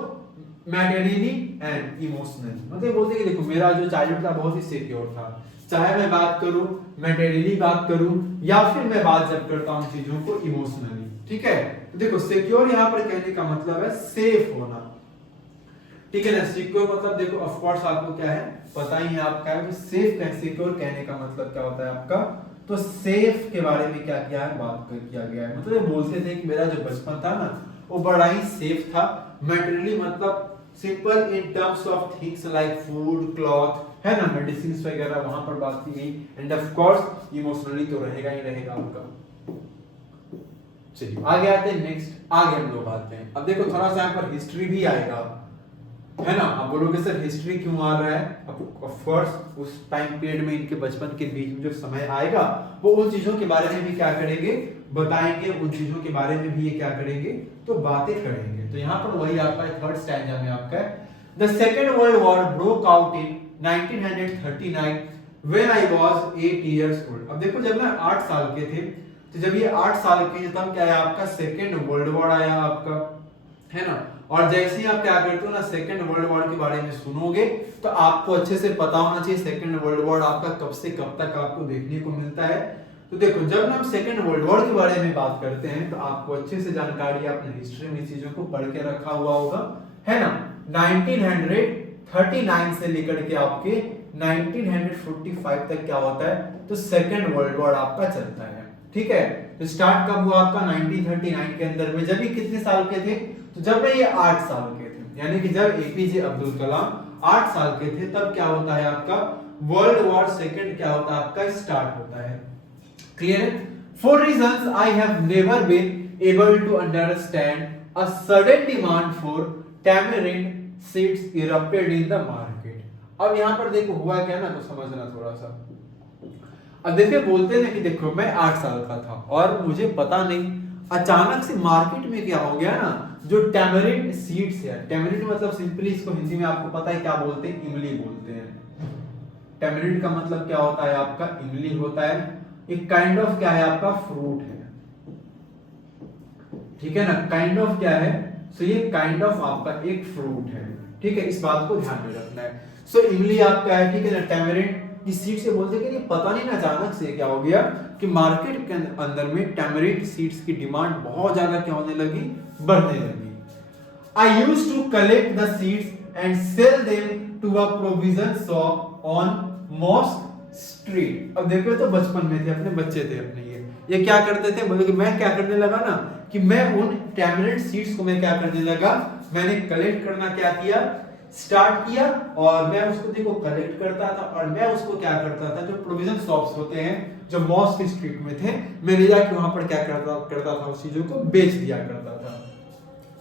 materially and emotionally. मतलब बोलते कि देखो मेरा जो चाइल्डहुड था बहुत ही सिक्योर था, चाहे मैं बात करूं मैटेरियली बात करूं या फिर मैं बात जब करता हूं चीजों को इमोशनली। ठीक है, तो देखो सिक्योर यहां पर कहने का मतलब है सेफ होना। ठीक है ना, सिक्योर मतलब देखो ऑफ कोर्स आपको क्या है पता ही है आपका है, सेफ का सिक्योर कहने का मतलब क्या होता है आपका, तो सेफ के बारे में क्या किया है बात किया गया है। मतलब ये बोलते थे कि मेरा जो बचपन था ना वो बड़ा ही सेफ था। मैटेरियली मतलब simple in terms of things like food cloth है ना, मेडिसिन वगैरह वहां पर बात की गई। एंड ऑफ कोर्स इमोशनली तो रहेगा ही रहेगा आपका। चलिए आगे आते हैं, नेक्स्ट आगे हम लोग आते हैं। अब देखो थोड़ा सा यहाँ पर हिस्ट्री भी आएगा है ना। अब बोलोगे सर हिस्ट्री क्यों आ रहा है, ऑफ कोर्स उस टाइम पीरियड में इनके बचपन के बीच में जो समय आएगा वो उन चीजों के बारे में भी क्या करेंगे बताएंगे, उन चीजों के बारे में भी ये क्या करेंगे तो बातें करेंगे। तो यहाँ पर वही आपका थर्ड स्टैंजा में आपका है, the second world war broke out in 1939 when I was 8 years old. अब देखो जब मैं 8 साल के थे, तो जब ये 8 साल के तब क्या है आपका सेकेंड वर्ल्ड वॉर आया आपका है ना। और जैसे ही आप क्या करते हो ना सेकेंड वर्ल्ड वॉर के बारे में सुनोगे तो आपको अच्छे से पता होना चाहिए सेकेंड वर्ल्ड वॉर आपका कब से कब तक आपको देखने को मिलता है। तो देखो जब हम सेकेंड वर्ल्ड वॉर के बारे में बात करते हैं तो आपको अच्छे से जानकारी अपने हिस्ट्री में चीजों को पढ़ के रखा हुआ होगा है ना। 1939 से लेकर के आपके 1945 तक क्या होता है तो सेकेंड वर्ल्ड वॉर आपका चलता है। ठीक है, तो स्टार्ट कब हुआ आपका 1939 के अंदर में, जब ये कितने साल के थे तो जब ये 8 साल के थे, यानी कि जब एपीजे अब्दुल कलाम 8 साल के थे तब क्या होता है आपका वर्ल्ड वॉर सेकेंड क्या होता है आपका स्टार्ट होता है। क्लियर है। For reasons I have never been able to understand a sudden demand for tamarind seeds erupted in the market. अब यहां पर देखो हुआ क्या ना तो समझना थोड़ा सा। अब देखिए बोलते हैं ना कि देखो मैं 8 साल का था और मुझे पता नहीं अचानक से मार्केट में क्या हो गया ना जो टैमरिंड सीड्स है, टैमरिंड मतलब सिंपली इसको हिंदी में आपको पता है क्या बोलते हैं इमली बोलते हैं। टैमरिंड का मतलब क्या होता है आपका इमली होता है, एक काइंड ऑफ क्या है आपका फ्रूट है। ठीक है ना, काइंड ऑफ क्या है सो ये काइंड ऑफ आपका एक फ्रूट है। ठीक है, इस बात को ध्यान में रखना है। सो इमली आपका है ठीक है ना, टैमरिंड की सीड से बोलते हैं कि पता नहीं ना अचानक से क्या हो गया कि मार्केट के अंदर में टैमरिंड सीड्स की डिमांड बहुत ज्यादा क्या होने लगी बढ़ने लगी। I used to collect the seeds and sell them to a provision shop on Mosque Street. अब देखो तो बचपन में थे अपने बच्चे थे अपने ये क्या करते थे मतलब कि मैं क्या करने लगा ना कि मैं उन टैमरिंड सीड्स को मैं क्या करने लगा मैंने कलेक्ट करना क्या किया स्टार्ट किया और मैं उसको देखो कलेक्ट करता था और मैं उसको क्या करता था जो प्रोविजन शॉप्स होते हैं जो मॉस्क स्ट्रीट में थे मैं ले जाके वहां पर क्या करता था उस चीजों को बेच दिया करता था।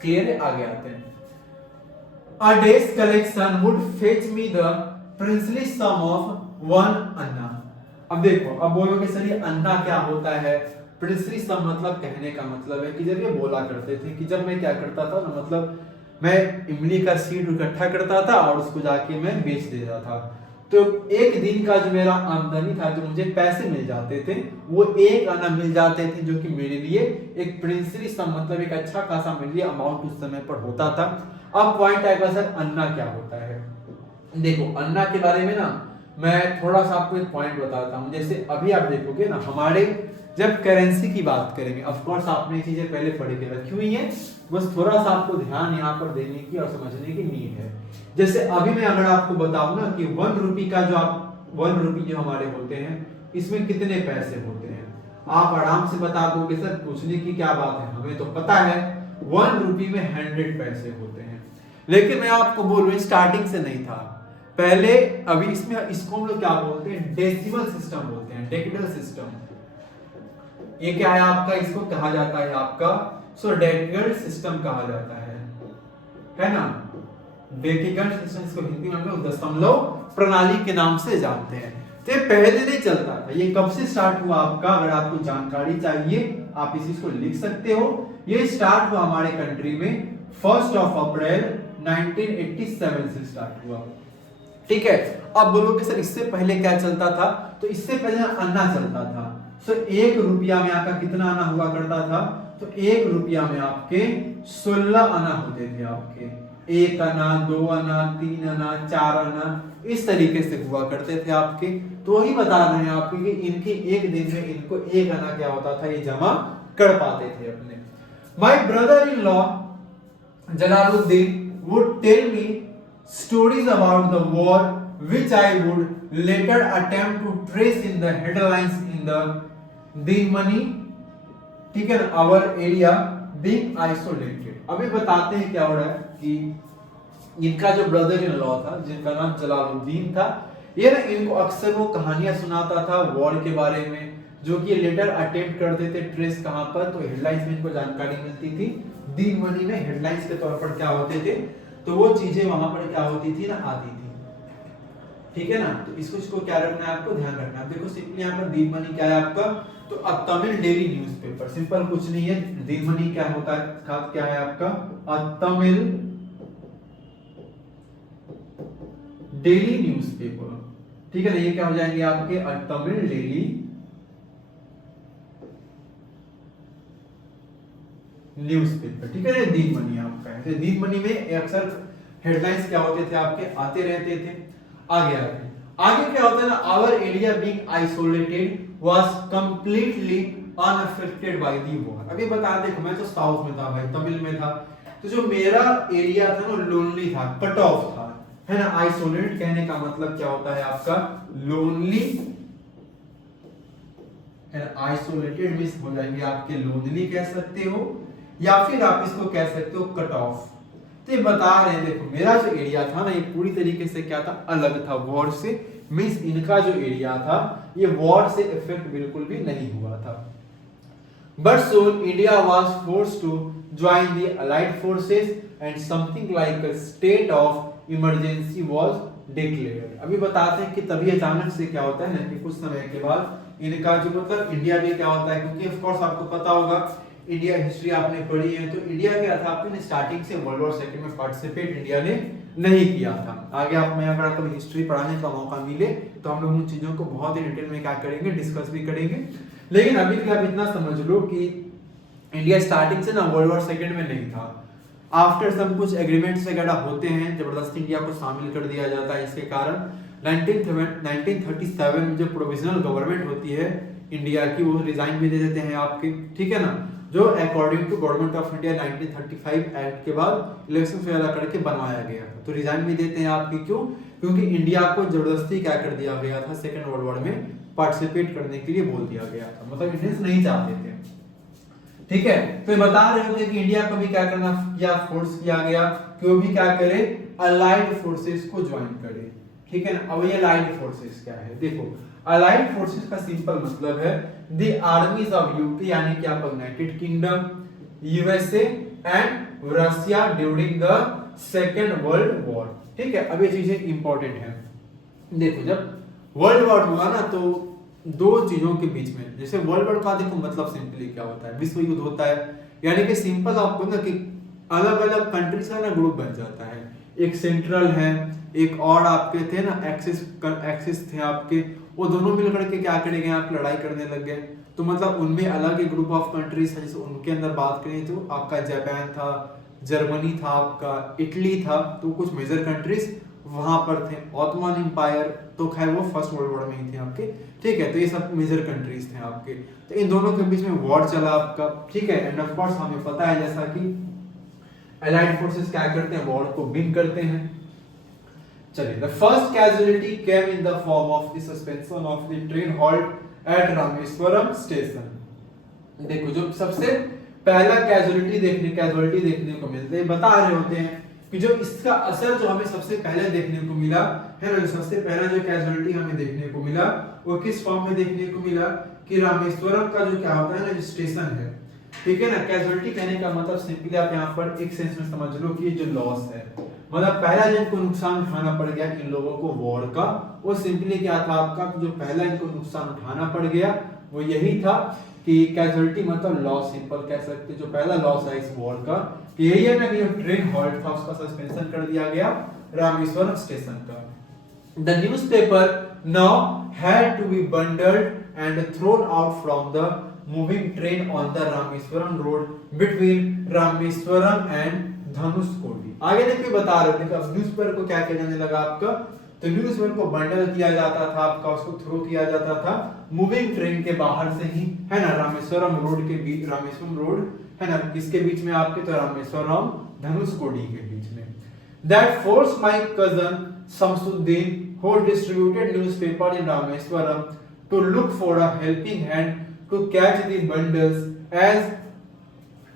क्लियर है, आगे आते हैं। A day's collection would fetch me the princely sum of 1 anna। अब देखो अब बोलोगे सर ये अन्ना क्या होता है, प्रिंसली सम मतलब कहने का मतलब है कि जब ये बोला करते थे कि जब मैं क्या करता था ना मतलब मैं इमली का सीड इकट्ठा करता था और उसको जाके मैं बेच देता था तो एक दिन का जो मेरा आमदनी था जो मुझे पैसे मिल जाते थे वो 1 आना मिल जाते थे जो कि मेरे लिए एक प्रिंसली सम मतलब एक अच्छा खासा मेरे लिए अमाउंट उस समय पर होता था। अब पॉइंट आएगा सर अन्ना क्या होता है। देखो अन्ना के बारे में ना मैं थोड़ा सा आपको एक पॉइंट बताता हूं। जैसे अभी आप देखोगे ना हमारे जब करेंसी की बात करेंगे ऑफ कोर्स आपने ये चीजें पहले पढ़ के रखी हुई हैं, बस थोड़ा सा आपको ध्यान यहाँ पर देने की और समझने की नीड है। जैसे अभी मैं अगर आपको बताऊं ना कि 1 रुपये का जो आप 1 रुपये जो हमारे होते हैं इसमें कितने पैसे होते हैं आप आराम से बता दोगे सर पूछने की क्या बात है, हमें तो पता है 1 रुपये में 100 पैसे होते हैं। लेकिन मैं आपको बोलूं स्टार्टिंग से नहीं था पहले, अभी इसमें इसको हम लोग क्या बोलते हैं डेसिमल सिस्टम बोलते हैं, डेसिमल सिस्टम। ये क्या है आपका इसको कहा जाता है आपका डेसिमल सिस्टम कहा जाता है ना। डेसिमल सिस्टम इसको हिंदी में हम लोग दशमलव प्रणाली के नाम से जानते हैं। तो ये पहले नहीं चलता था, ये कब से स्टार्ट हुआ आपका अगर आपको जानकारी चाहिए आप इस चीज को लिख सकते हो। ये स्टार्ट हुआ हमारे कंट्री में 1 अप्रैल 1987 से स्टार्ट हुआ। ठीक है, अब बोलोगे सर इससे पहले क्या चलता था, तो इससे पहले अन्ना चलता था। 1 रुपया में आपका कितना आना हुआ करता था तो 1 रुपया में आपके 16 आना होते थे आपके, 1 आना, 2 आना, 3 आना, 4 आना, इस तरीके से हुआ करते थे आपके। तो वही बता रहे हैं आपके कि इनके एक दिन में इनको 1 आना क्या होता था, ये जमा कर पाते थे अपने। My brother in law Jalaluddin would tell me stories about the war which I would later attempt to trace in the headlines in the Dinmani, ठीक है ना, our area being isolated। अभी बताते हैं क्या हो रहा है कि इनका जो ब्रदर इन लॉ था जिनका नाम जलालुद्दीन था, ये ना इनको अक्सर वो कहानियां सुनाता था वॉर के बारे में, जो कि लेटर अटेम्प्ट करते थे ट्रेस कहां पर, तो हेडलाइंस में इनको जानकारी मिलती थी। दिन मनी में हेडलाइंस के तौर पर क्या होते थे, तो वो चीजें वहां पर क्या होती थी ना, आती थी, ठीक है ना। तो इसको क्या रखना है, आपको ध्यान रखना है। देखो सिंपली यहाँ पर दिन मनी क्या है आपका, तो अ तमिल डेली न्यूज़पेपर, सिंपल कुछ नहीं है। दिन मनी क्या होता है, क्या है आपका, अ तमिल डेली न्यूज़पेपर, ठीक है ना। ये क्या हो जाएंगे आपके, अ तमिल डेली न्यूज़पेपर, ठीक है ना। दिन मनी आपका है, दिन मनी में अक्सर हेडलाइंस क्या होते थे आपके, आते रहते थे। आगे क्या होता है ना, our area being isolated was completely unaffected by the war. अभी बता, देखो मैं तो साउथ में था भाई, तमिल में था, तो जो मेरा एरिया था ना लोनली था, कट ऑफ था, है ना। आइसोलेट कहने का मतलब क्या होता है आपका, लोनली, है ना। आइसोलेटेड मींस हो जाएंगे आपके लोनली कह सकते हो, या फिर आप इसको कह सकते हो कट ऑफ। तो ये बता रहे हैं, देखो मेरा जो एरिया था ना, ये पूरी तरीके से क्या था, अलग था वॉर से, मींस इनका जो एरिया था ये वॉर से इफेक्ट बिल्कुल भी नहीं हुआ था। But soon India was forced to join the Allied forces and something like a state of emergency was declared. अभी बताते हैं कि तभी अचानक से क्या होता है ना, कि कुछ समय के बाद इनका जो मतलब इंडिया में क्या होता है, क्योंकि ऑफ कोर्स आपको पता होगा, इंडिया हिस्ट्री आपने पढ़ी है, तो इंडिया क्या था आपने स्टार्टिंग से वर्ल्ड वॉर सेकंड में पार्टिसिपेट इंडिया ने नहीं किया था। आगे आप मैं अगर आपको हिस्ट्री पढ़ाने का मौका मिले तो हम लोग उन चीजों को बहुत ही डिटेल में क्या करेंगे, डिस्कस भी करेंगे। लेकिन अभी के लिए आप इतना समझ लो कि इंडिया स्टार्टिंग से ना वर्ल्ड वॉर सेकंड में नहीं था। आफ्टर सब कुछ एग्रीमेंट्स वगैरह होते हैं, जबरदस्ती इंडिया को शामिल कर दिया जाता है। इसके कारण 1937 में जो प्रोविजनल गवर्नमेंट होती है इंडिया की, वो रिजाइन भी दे देते हैं आपके, ठीक है ना। जो according to Government of India 1935 act के बाद इलेक्शन वगैरह करके बनवाया गया था, तो रिजाइन भी देते हैं आपकी। क्यों? क्योंकि इंडिया को जबरदस्ती क्या कर दिया गया था, सेकेंड वर्ल्ड वॉर में पार्टिसिपेट करने के लिए बोल दिया गया था, मतलब इंडियंस नहीं चाहते थे, ठीक है। तो ये बता रहे होते कि इंडिया को भी क्या करना किया, फोर्स किया गया कि वो भी क्या करे, अलाइड फोर्सेस को ज्वाइन करे, ठीक है ना। अब ये अलाइड फोर्सेस क्या है, देखो अलाइड फोर्सेस का सिंपल मतलब है द आर्मीज ऑफ यूके, यानी कि आपका United kingdom, USA and Russia during the second world war, ठीक है। अब ये चीजें इंपॉर्टेंट है। देखो जब वर्ल्ड वॉर हुआ ना, तो दो चीजों के बीच में, जैसे वर्ल्ड वॉर का देखो मतलब सिंपली क्या होता है, विश्व युद्ध होता है, यानी कि सिंपल आपको ना कि अलग अलग कंट्रीज का ना ग्रुप बन जाता है, एक सेंट्रल है, एक और आपके थे ना एक्सिस थे आपके, वो दोनों मिलकर के क्या करेंगे, आप लड़ाई करने लग गए। तो मतलब उनमें अलग एक ग्रुप ऑफ कंट्रीज है, जैसे उनके अंदर बात करें तो आपका जापान था, जर्मनी था, आपका इटली था, तो कुछ मेजर कंट्रीज वहां पर थे। ऑटोमन एम्पायर तो खैर वो फर्स्ट वर्ल्ड वॉर में ही थे आपके, ठीक है। तो ये सब मेजर कंट्रीज थे आपके, तो इन दोनों के बीच में वॉर चला आपका, ठीक है। एंड ऑफ कोर्स हमें पता है जैसा कि अलाइड फोर्सेस क्या करते हैं, वॉर को विन करते हैं। चलिए, the first casualty came in the form of the suspension of the train halt at Rameswaram station. देखो जो सबसे पहला कैजुअलिटी देखने को मिलते हैं, बता रहे होते हैं कि जो इसका असर जो हमें सबसे पहले देखने को मिला है ना, जो सबसे पहला जो कैजुअलिटी हमें देखने को मिला वो किस फॉर्म में देखने को मिला कि रामेश्वरम का जो क्या होता है ना, जो स्टेशन है, ठीक है ना। कैजुअलिटी कहने का मतलब सिंपली आप यहाँ पर एक सेंस में समझ लो कि ये जो लॉस है, मतलब पहला जिनको नुकसान उठाना पड़ गया इन लोगों को वॉर का, वो सिंपली क्या था आपका, जो पहला इनको नुकसान उठाना पड़ गया वो यही था कि कैजुअलिटी मतलब लॉस, सिंपल कह सकते जो पहला लॉस है इस वॉर का, कि यही है ना कि जो ट्रेन हॉल्ट था उसका सस्पेंशन कर दिया गया रामेश्वरम स्टेशन का। The newspaper now had to be bundled and thrown out from the moving train on the Rameswaram road between Rameswaram and Dhanushkodi. आगे देखिए बता रहे थे अब न्यूज़पेपर को क्या किया जाने लगा आपका, तो न्यूज़पेपर को बंडल किया जाता था आपका, उसको थ्रो किया जाता था मूविंग ट्रेन के बाहर से ही, है ना, रामेश्वरम रोड के बीच, रामेश्वरम रोड है ना किसके बीच में आपके, तो रामेश्वरम धनुषकोडी के बीच में। That force my cousin Shamsuddin who distributed newspaper in Rameswaram to look for a helping hand to catch the bundles as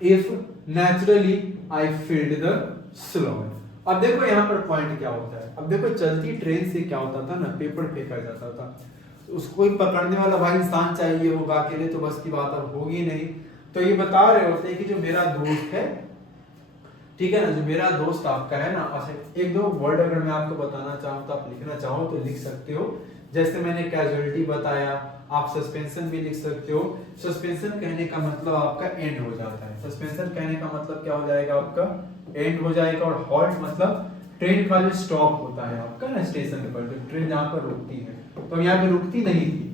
if naturally I filled the slot। अब देखो यहाँ पर पॉइंट क्या होता है, अब देखो चलती ट्रेन से क्या होता था ना, पेपर फेंका जाता था, उसको ही पकड़ने वाला भाई इंसान चाहिए होगा, अकेले तो बस की बात अब होगी नहीं। तो ये बता रहे होते हैं कि जो मेरा दोस्त है, ठीक है ना, जो मेरा दोस्त आपका है ना, अच्छा एक दो वर्ड अगर मैं आपको बताना चाहूँ तो आप लिखना चाहो तो लिख सकते हो। जैसे मैंने कैजुअलिटी बताया, आप सस्पेंशन भी लिख सकते हो। सस्पेंशन कहने का मतलब आपका एंड हो जाता है, सस्पेंशन कहने का मतलब क्या हो जाएगा आपका, एंड हो जाएगा। और हॉल्ट मतलब ट्रेन का जो स्टॉप होता है आपका ना स्टेशन पर, तो ट्रेन जहाँ पर रुकती है, तो यहाँ पे रुकती नहीं थी,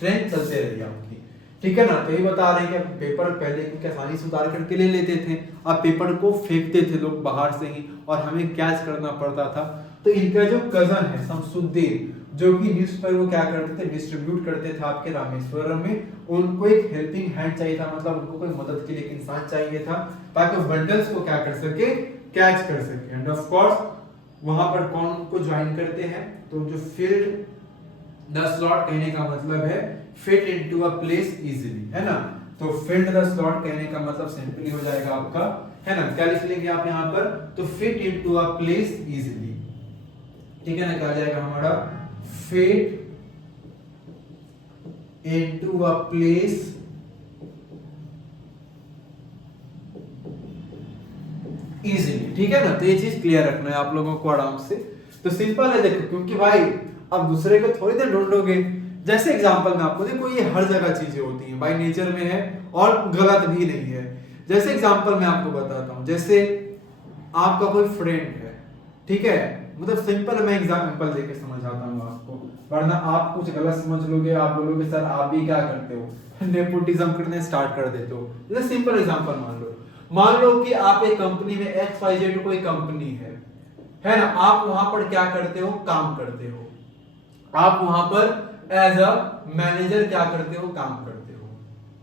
ट्रेन चलते रही आपकी, ठीक है ना। तो ये बता रहे हैं कि पेपर पहले की आसानी से उतार करके ले लेते थे, अब पेपर को फेंकते थे लोग बाहर से ही और हमें कैच करना पड़ता था। तो इनका जो कजन है शमसुद्दीन, जो कि न्यूज़पेपर को क्या करते थे, डिस्ट्रीब्यूट करते थे आपके रामेश्वरम में, उनको एक हेल्पिंग हैंड चाहिए था, मतलब उनको कोई मदद के लिए एक इंसान चाहिए था ताकि बंडल्स को क्या कर सके, कैच कर सके। एंड ऑफ कोर्स वहां पर कौन उनको ज्वाइन करते हैं, तो जो फील्ड द स्लॉट कहने का मतलब है fit into a place easily, है ना। तो फिल्ड द स्लॉट कहने का मतलब सिंपली हो जाएगा आपका, है ना, क्या लिख लेंगे आप यहाँ पर, तो fit into a place easily, ठीक है ना, क्या आ जाएगा हमारा, fit into a place easily, ठीक है ना। तो ये चीज क्लियर रखना है आप लोगों को आराम से। तो सिंपल है देखो, क्योंकि भाई अब दूसरे को थोड़ी देर ढूंढोगे। जैसे एग्जांपल में आपको देखो, ये हर जगह चीजें होती हैं, बाय नेचर में है और गलत भी नहीं है। जैसे एग्जांपल मैं आपको बताता हूं, जैसे आपका कोई फ्रेंड है, ठीक है, मतलब सिंपल मैं एग्जांपल देके समझाता हूं आपको, वरना आप कुछ गलत समझ लोगे, आप बोलोगे सर आप भी क्या करते हो, नेपोटिज्म करने स्टार्ट कर देते हो। जैसे सिंपल एग्जांपल मान लो कि आप एक कंपनी में XYZ कोई कंपनी है ना, आप वहां पर क्या करते हो, काम करते हो, आप वहां पर एज अ मैनेजर क्या करते हो, काम करते हो,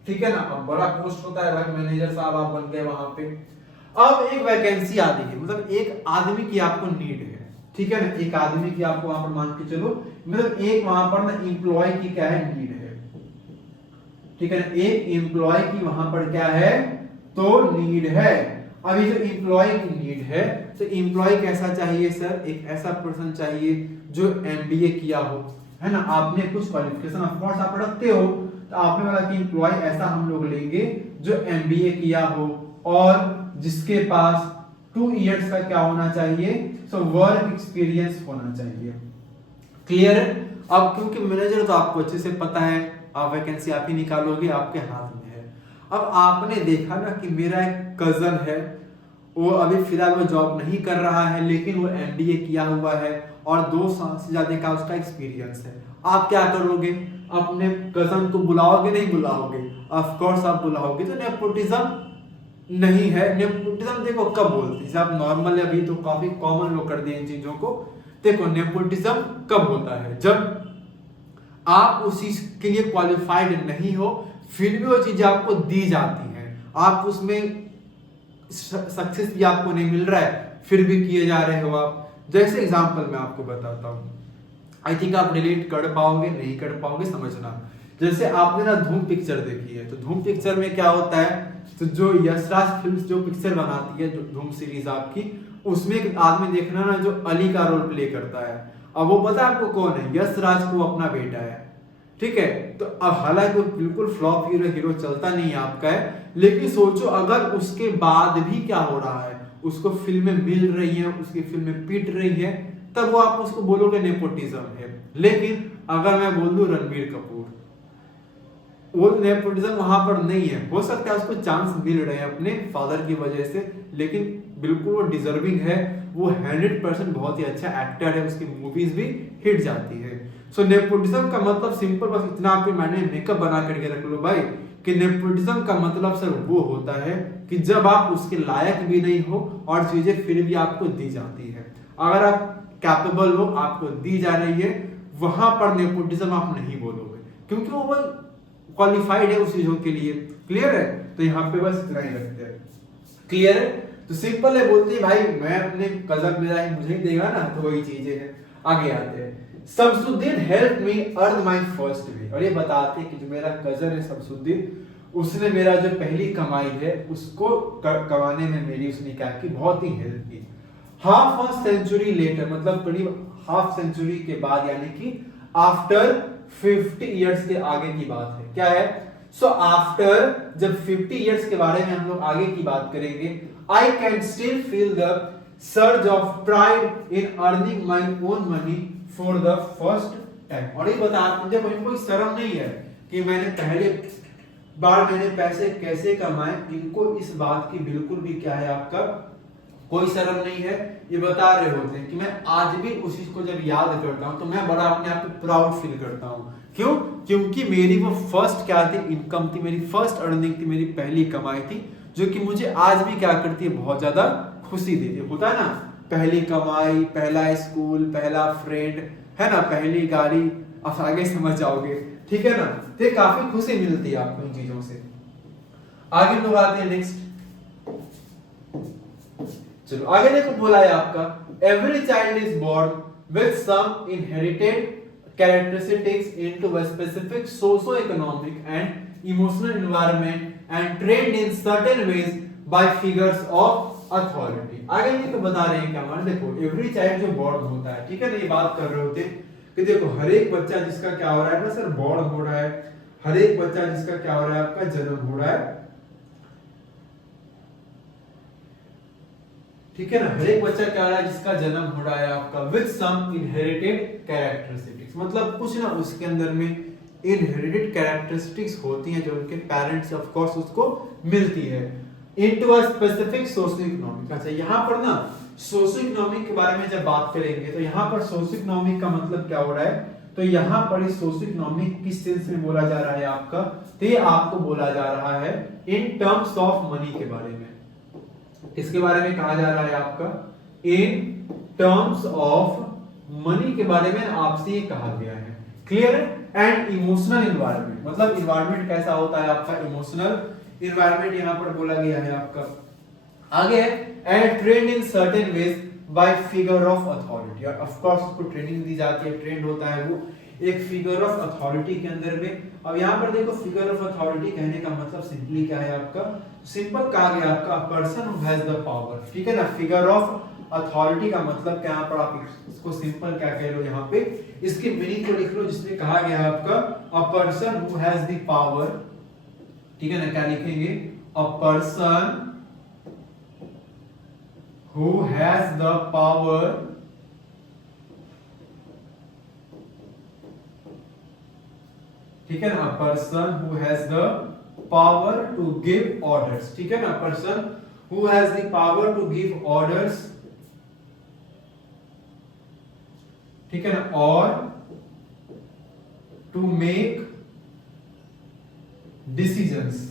ठीक है ना। अब बड़ा पोस्ट होता है भाई, मैनेजर साहब आप बन गए वहां पे। अब एक वैकेंसी आ रही है, मतलब एक आदमी की आपको नीड है, ठीक है ना, एक आदमी की आपको वहां पर मान के चलो, मतलब एक वहां पर ना एम्प्लॉय की क्या है, नीड है, ठीक है ना, एक एम्प्लॉय की वहां पर क्या है, तो नीड है। अब ये जो एम्प्लॉय की नीड है, तो एम्प्लॉय कैसा चाहिए सर, एक ऐसा पर्सन चाहिए जो MBA किया हो, है ना, आपने कुछ क्वालिफिकेशन ऑफ कोर्स आप रखते हो, तो आपने बोला कि एम्प्लॉय ऐसा हम लोग लेंगे जो MBA किया हो और जिसके पास 2 इयर्स का क्या होना चाहिए, सो वर्क एक्सपीरियंस होना चाहिए। क्लियर है। अब क्योंकि मैनेजर तो आपको अच्छे से पता है, आप वैकेंसी आप ही निकालोगे, आपके हाथ में है। अब आपने देखा ना कि मेरा एक कजन है, वो अभी फिलहाल वो जॉब नहीं कर रहा है, लेकिन वो MBA किया हुआ है और 2 साल से ज्यादा का उसका एक्सपीरियंस है। आप क्या करोगे, अपने कजन को बुलाओगे, नहीं बुलाओगे, ऑफ कोर्स आप बुलाओगे। तो नेपोटिज्म नहीं है। नेपोटिज्म देखो कब बोलते हैं, आप नॉर्मल अभी तो काफी कॉमन लोग कर दिए इन चीजों को। देखो नेपोटिज्म कब होता है, जब आप उस चीज के लिए क्वालिफाइड नहीं हो, फिर भी वो चीजें आपको दी जाती हैं, आप उसमें सक्सेस भी आपको नहीं मिल रहा है, फिर भी किए जा रहे हो आप। जैसे एग्जांपल मैं आपको बताता हूँ, आई थिंक आप रिलेट कर पाओगे, नहीं कर पाओगे, समझना। जैसे आपने ना धूम पिक्चर देखी है, तो धूम पिक्चर में क्या होता है, तो जो यशराज फिल्म्स जो पिक्चर बनाती है, जो धूम सीरीज आपकी, उसमें एक आदमी देखना ना जो अली का रोल प्ले करता है। अब वो पता है आपको कौन है, यशराज को अपना बेटा है, ठीक है। तो अब हालांकि बिल्कुल फ्लॉप हीरो चलता नहीं है आपका है, लेकिन सोचो अगर उसके बाद भी क्या हो रहा है, उसको फिल्में मिल रही हैं, उसकी फिल्में पिट रही है, तब वो आप उसको बोलोगे नेपोटिज्म है। लेकिन अगर मैं बोल दूं रणबीर कपूर, वो नेपोटिज्म वहां पर नहीं है। हो सकता है उसको चांस मिल रहे हैं अपने फादर की वजह से, लेकिन बिल्कुल वो डिजर्विंग है, वो 100% बहुत ही अच्छा एक्टर है, उसकी मूवीज भी हिट जाती है। सो नेपोटिज्म का मतलब सिंपल बस इतना आपके माइंड में मेकअप बना करके रख लो भाई, कि नेपोटिज्म का मतलब सर वो होता है कि जब आप उसके लायक भी नहीं हो और चीजें फिर भी आपको दी जाती है। अगर आप कैपेबल हो, आपको दी जा रही है, वहां पर नेपोटिज्म आप नहीं बोलोगे, क्योंकि वो क्वालिफाइड है उस चीजों के लिए। क्लियर है? तो यहाँ पे बस इतना ही रखते हैं। क्लियर है? तो सिंपल है, बोलते हैं भाई मैं अपने कजन, मेरा ही मुझे ही देगा ना, तो वही चीजें हैं। आगे आते हैं। Shamsuddin help me earn my first way, और ये बताते हैं कि जो मेरा कजन है शमसुद्दीन, उसने मेरा जो पहली कमाई है उसको कमाने में मेरी उसने क्या की, बहुत ही हेल्प की। हाफ अ सेंचुरी लेटर, मतलब करीब हाफ सेंचुरी के बाद, यानी कि आफ्टर 50 इयर्स के आगे की बात है। क्या है? सो आफ्टर, जब 50 इयर्स के बारे में हम लोग आगे की बात करेंगे, I can still feel the surge of pride in earning my own money for the first time. और ये बता, मुझे कोई शर्म नहीं है कि मैंने पहले बार मैंने पैसे कैसे कमाए, इनको इस बात की बिल्कुल भी क्या है आपका कोई शर्म नहीं है। ये बता रहे होते हैं कि मैं आज भी उस चीज को जब याद करता हूं तो मैं बड़ा अपने आप पे प्राउड फील करता हूं। क्यों? क्योंकि मेरी वो फर्स्ट क्या थी, इनकम थी, मेरी फर्स्ट अर्निंग थी, मेरी पहली कमाई थी, जो कि मुझे आज भी क्या करती है, बहुत ज्यादा खुशी देती है। होता है ना, पहली कमाई, पहला स्कूल, पहला फ्रेंड, है ना, पहली गाड़ी, आप आगे समझ जाओगे। ठीक है ना? तो काफी खुशी मिलती है आपको इन चीजों से। आगे लोग आते हैं नेक्स्ट। चलो आगे देखो, बोला है आपका every child is born with some inherited characteristics into a specific socio economic and emotional environment and trained in certain ways by figures of authority. आगे देखो बता रहे हैं क्या हमारे, देखो एवरी चाइल्ड जो बोर्न होता है, ठीक है ना, ये बात कर रहे होते कि देखो हर एक बच्चा जिसका क्या हो रहा है ना सर, बोर्न हो रहा है, हर एक बच्चा जिसका क्या हो रहा है, आपका जन्म हो रहा है, ठीक है ना, हर एक बच्चा क्या हो रहा है जिसका जन्म हो रहा है आपका विद सम इनहेरिटेड कैरेक्टरिस्टिक्स, मतलब कुछ ना उसके अंदर में इनहेरिटेड कैरेक्टरिस्टिक्स होती हैं जो उनके पेरेंट्स ऑफ कोर्स उसको मिलती है, into a specific socio economic. अच्छा यहाँ पर ना सोशियो इकोनॉमिक के बारे में जब बात करेंगे तो यहाँ पर सोशियो इकोनॉमिक का मतलब क्या हो रहा है, तो यहाँ पर इस सोशियो इकोनॉमिक किस सेंस में बोला जा रहा है आपका, तो ये आपको बोला जा रहा है इन टर्म्स ऑफ मनी के बारे में। इसके बारे में कहा जा रहा है आपका इन टर्म्स ऑफ मनी के बारे में आपसे ये कहा गया है। क्लियर? एंड इमोशनल इन्वायरमेंट, मतलब इन्वायरमेंट कैसा होता है आपका, इमोशनल इन्वायरमेंट यहां पर बोला गया है आपका। आगे है and trained in certain ways bye figure of authority, और ऑफ कोर्स उसको ट्रेनिंग दी जाती है, ट्रेंड होता है वो एक फिगर ऑफ अथॉरिटी के अंदर में। अब यहाँ पर देखो फिगर ऑफ अथॉरिटी कहने का मतलब सिंपली क्या है आपका, सिंपल कहा गया आपका person who has the power, ठीक है ना। फिगर ऑफ अथॉरिटी का मतलब क्या, यहाँ पर आप इसको सिंपल क्या कह लो, यहाँ पे इसकी मीनिंग को लिख लो जिसमें कहा गया है आपका a person who has the power, ठीक है ना, क्या लिखेंगे, a person who has the power ठीक है ना, person who has the power to give orders, ठीक है ना, person who has the power to give orders, ठीक है ना, और टू मेक डिसीजंस।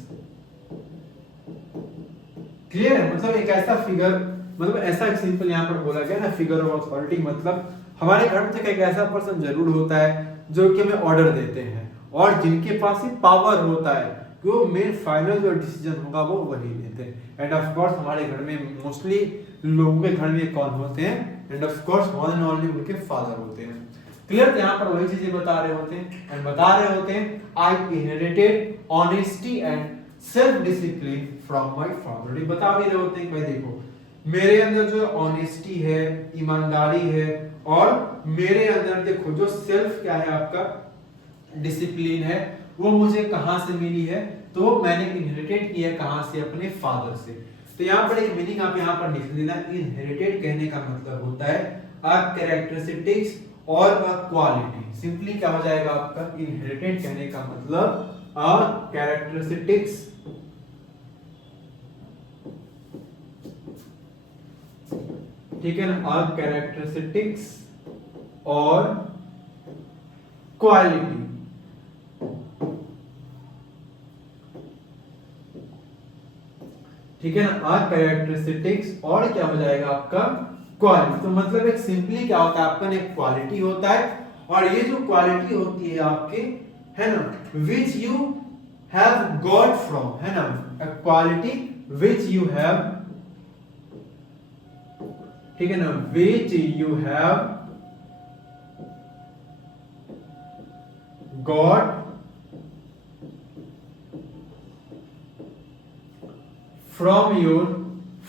क्लियर है? मतलब एक ऐसा फिगर, मतलब ऐसा सिंपल यहां पर बोला गया ना फिगर ऑफ अथॉरिटी, मतलब हमारे घर में एक ऐसा पर्सन जरूर होता है जो कि हमें ऑर्डर देते हैं और जिनके पास ही पावर होता है कि वो मेन फाइनल जो डिसीजन होगा वो वही लेते हैं। एंड ऑफ कोर्स हमारे घर में मोस्टली लोगों के घर में कौन होते हैं, and of course one and only उनके फादर होते हैं। क्लियर? यहाँ पर वही चीजें बता रहे होते हैं एंड बता रहे होते हैं आई inherited honesty and self discipline from my father. ये बता भी रहे होते हैं कि भाई देखो मेरे अंदर जो ऑनेस्टी है, ईमानदारी है, और मेरे अंदर देखो जो सेल्फ क्या है आपका डिसिप्लिन है, वो मुझे कहां से मिली है, तो मैंने इनहेरिटेड किया कहां से, अपने फादर से। तो यहाँ पर एक मीनिंग आप यहाँ पर लिख देना, इनहेरिटेड कहने का मतलब होता है अ कैरेक्टरिस्टिक्स और अ क्वालिटी। सिंपली क्या हो जाएगा आपका, इनहेरिटेड कहने का मतलब अ कैरेक्टरिस्टिक्स ठीक है ना, अ कैरेक्टरिस्टिक्स और क्वालिटी। ठीक है ना, आर कैरेक्टरिस्टिक्स और क्या हो जाएगा आपका क्वालिटी। तो मतलब एक सिंपली क्या होता है आपका एक क्वालिटी होता है, और ये जो क्वालिटी होती है आपके, है ना, which you have got from, है ना, a quality which you have, ठीक है ना, which you have got from your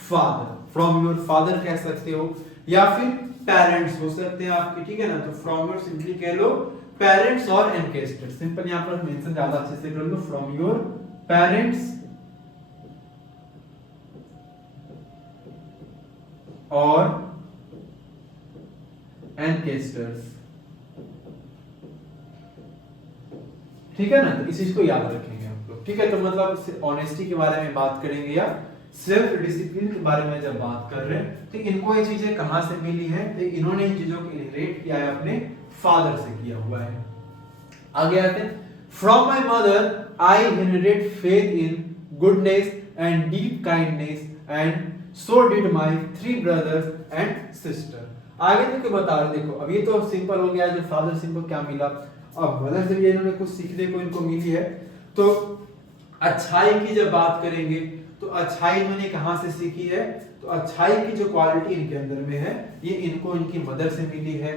father. From your father कह सकते हो, या फिर पेरेंट्स हो सकते हैं आपके, ठीक है ना। तो फ्रॉम योर सिंपली कह लो पेरेंट्स और एनकेस्टर, सिंपल यहां पर मेंशन ज्यादा अच्छे से कर लो, फ्रॉम योर पेरेंट्स और एनकेस्टर्स, ठीक है ना। तो इस चीज को याद रखेंगे हम लोग, ठीक है। तो मतलब ऑनेस्टी के बारे में बात करेंगे या सेल्फ डिसिप्लिन के बारे में जब बात कर रहे हैं, तो इनको ये चीजें कहां से मिली है, तो इन्होंने इन चीजों को इनहेरिट किया है अपने फादर से किया हुआ है। आगे आते हैं, from my mother I inherited faith in goodness and deep kindness and so did my 3 brothers and sister. आगे देखो बता रहे, देखो अब ये तो सिंपल हो गया, जो फादर से इनको क्या मिला, अब मदर से भी इन्होंने कुछ सीखने को इनको मिली है। तो अच्छाई की जब बात करेंगे, तो अच्छाई इन्होंने कहां से सीखी है, तो अच्छाई की जो क्वालिटी इनके अंदर में है, ये इनको इनकी मदर से मिली है।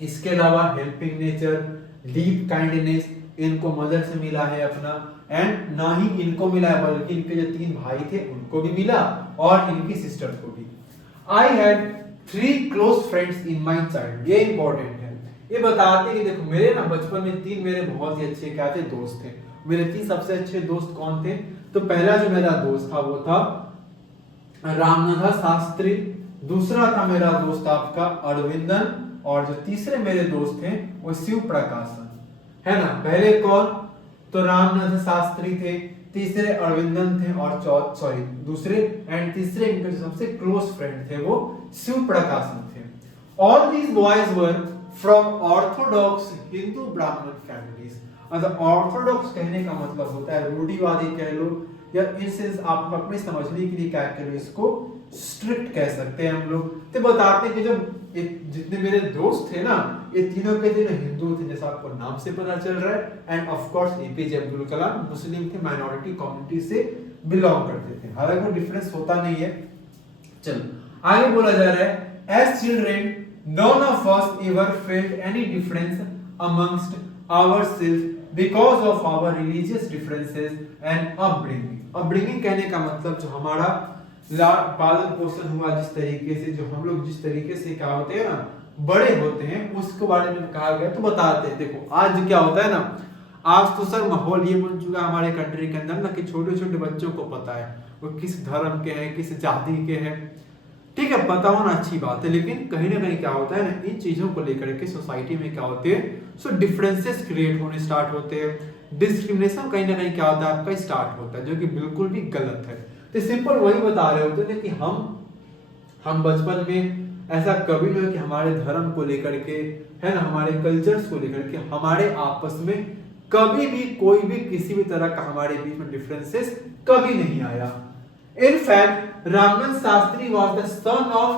इसके अलावा हेल्पिंग नेचर, डीप काइंडनेस इनको मदर से मिला है अपना, एंड ना ही इनको मिला है बल्कि इनके जो 3 भाई थे उनको भी मिला, और इनकी सिस्टर को भी। I had 3 close friends in my child, ये इंपॉर्टेंट है। ये बताते हैं कि देखो मेरे ना बचपन में 3 मेरे बहुत ही अच्छे क्या थे, दोस्त थे। मेरे 3 सबसे अच्छे दोस्त कौन थे, तो पहला जो मेरा दोस्त था वो था रामनाथ शास्त्री, दूसरा था मेरा दोस्त आपका अरविंदन, और जो तीसरे मेरे दोस्त थे वो शिव प्रकाशन, है ना। पहले कौन, तो रामनाथ शास्त्री थे, तीसरे अरविंदन थे, और दूसरे एंड तीसरे इनके जो सबसे क्लोज फ्रेंड थे वो शिव प्रकाशन थे। All these boys were from Orthodox Hindu ब्राह्मण फैमिलीज। मतलब ऑर्थोडॉक्स कहने का मतलब होता है रूढ़िवादी कह लो, या इन सेंस आप अपने समझने के लिए क्या कह लो, इसको स्ट्रिक्ट कह सकते हैं हम लोग। तो बताते हैं कि जब जितने मेरे दोस्त थे ना, ये तीनों के तीनों हिंदू थे, जैसा आपको नाम से पता चल रहा है, and of course APJ Abdul Kalam Muslim थे, माइनॉरिटी कम्युनिटी से बिलोंग करते थे, हालांकि कोई डिफरेंस होता नहीं है। चलो आगे बोला जा रहा है, as children none of us ever felt any difference amongst ourselves because of our religious differences and upbringing। upbringing कहने का मतलब जो हमारा पालन पोषण हुआ, जिस तरीके से जो हम लोग जिस तरीके से क्या होते हैं ना बड़े होते हैं, उसके बारे में कहा गया। तो बताते हैं, देखो आज क्या होता है ना, आज तो सर माहौल ये बन चुका है हमारे कंट्री के अंदर ना कि छोटे छोटे बच्चों को पता है वो किस धर्म के हैं, किस जाति के हैं, ठीक है, पता होना अच्छी बात है। लेकिन कहीं ना कहीं क्या होता है ना, इन चीजों को लेकर के सोसाइटी में क्या होते हैं, सो डिफरेंसेस क्रिएट होने स्टार्ट होते हैं, डिस्क्रिमिनेशन कहीं ना कहीं क्या होता है आपका स्टार्ट होता है, जो कि बिल्कुल भी गलत है। तो सिंपल वही बता रहे होते थे कि हम बचपन में ऐसा कभी नहीं हो कि हमारे धर्म को लेकर के, है ना, हमारे कल्चर्स को लेकर के हमारे आपस में कभी भी कोई भी किसी भी तरह का हमारे बीच में डिफरेंसेस कभी नहीं आया। In fact, Ramnan Shastri was the son of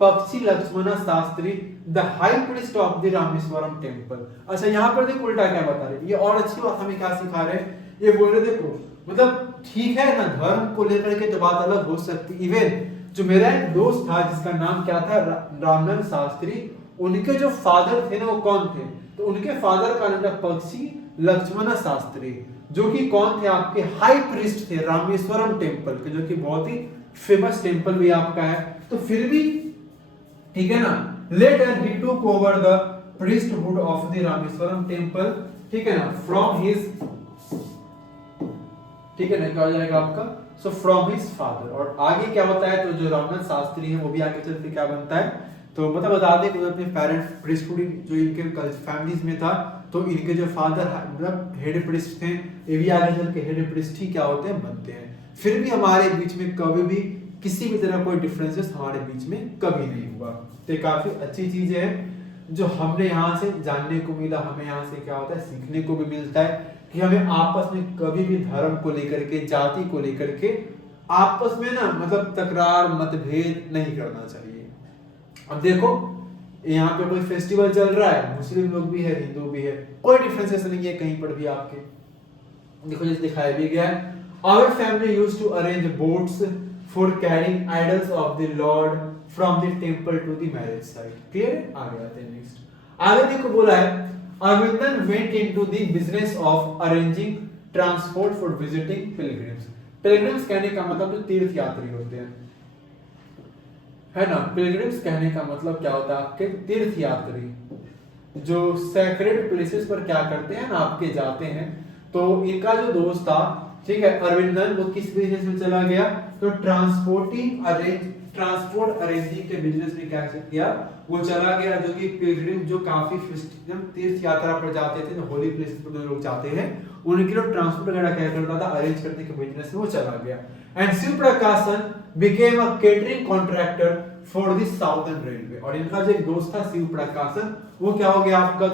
Pakshi Lakshmana Shastri, the high priest of the Rameswaram temple। अच्छा यहाँ पर देखो उल्टा क्या बता रहे, ये और अच्छी बात हमें क्या सिखा रहे हैं, ये बोल रहे देखो मतलब ठीक है ना, धर्म को लेकर के तो बात अलग हो सकती। इवन जो मेरा एक दोस्त था जिसका नाम क्या था रामनंद शास्त्री, उनके जो फादर थे ना वो कौन थे, तो उनके फादर का नाम था पक्षी लक्ष्मण शास्त्री, जो कि कौन थे आपके हाई प्रीस्ट थे रामेश्वरम टेम्पल के, जो कि बहुत ही फेमस टेम्पल भी आपका है। तो फिर भी ठीक है ना, later he took over the priesthood of the Rameswaram temple, ठीक है ना, फ्रॉम हिज, ठीक है ना, क्या हो जाएगा आपका, सो फ्रॉम हिज फादर। और आगे क्या होता है, तो जो रामनाथ शास्त्री है वो भी आगे चलते क्या बनता है, तो मतलब बता दें कि अपने पेरेंट्स प्रीस्टहुड जो इनके फैमिलीज में था, तो इनके जो फादर मतलब हेड प्रीस्ट थे, ये भी आगे चल के हेड प्रीस्ट ही क्या होते हैं, बनते हैं। फिर भी हमारे बीच में कभी भी किसी भी तरह कोई डिफरेंसेस हमारे बीच में कभी नहीं हुआ। तो ये काफी अच्छी चीज है जो हमने यहाँ से जानने को मिला, हमें यहाँ से क्या होता है सीखने को भी मिलता है कि हमें आपस में कभी भी धर्म को लेकर के, जाति को लेकर के आपस में ना मतलब तकरार मतभेद नहीं करना चाहिए। अब देखो यहाँ पे कोई फेस्टिवल चल रहा है, मुस्लिम लोग भी है हिंदू भी है, कोई डिफरेंसेस नहीं है कहीं पर भी आपके। देखो जैसे दिखाया भी गया है, our family used to arrange boats for carrying idols of the Lord from the temple to the marriage site. Clear है? आगे आते हैं नेक्स्ट। आगे देखो बोला है Aravindan went into the business of arranging transport for visiting pilgrims. Pilgrims कहने का मतलब जो तीर्थ यात्री होते हैं, है ना। पिलग्रिम्स कहने का मतलब क्या होता है आपके तीर्थ यात्री, जो सैक्रेड प्लेसेस पर क्या करते हैं ना आपके जाते हैं। तो इनका जो दोस्त था, ठीक है, अरविंदन, वो किस बिजनेस में चला गया, तो ट्रांसपोर्ट अरेंजिंग के बिजनेस में क्या किया, वो चला गया। जो कि पिलग्रिम जो काफी तीर्थ यात्रा पर जाते थे, होली प्लेसेस पर लोग जाते हैं, उनके लिए ट्रांसपोर्ट वगैरह क्या करता था, अरेंज करने के बिजनेस में वो चला गया। एंड शिव प्रकाशन became a catering contractor for the southern railway. और इनका जो एक दोस्त था शिव प्रकाशन, वो क्या हो गया आपका,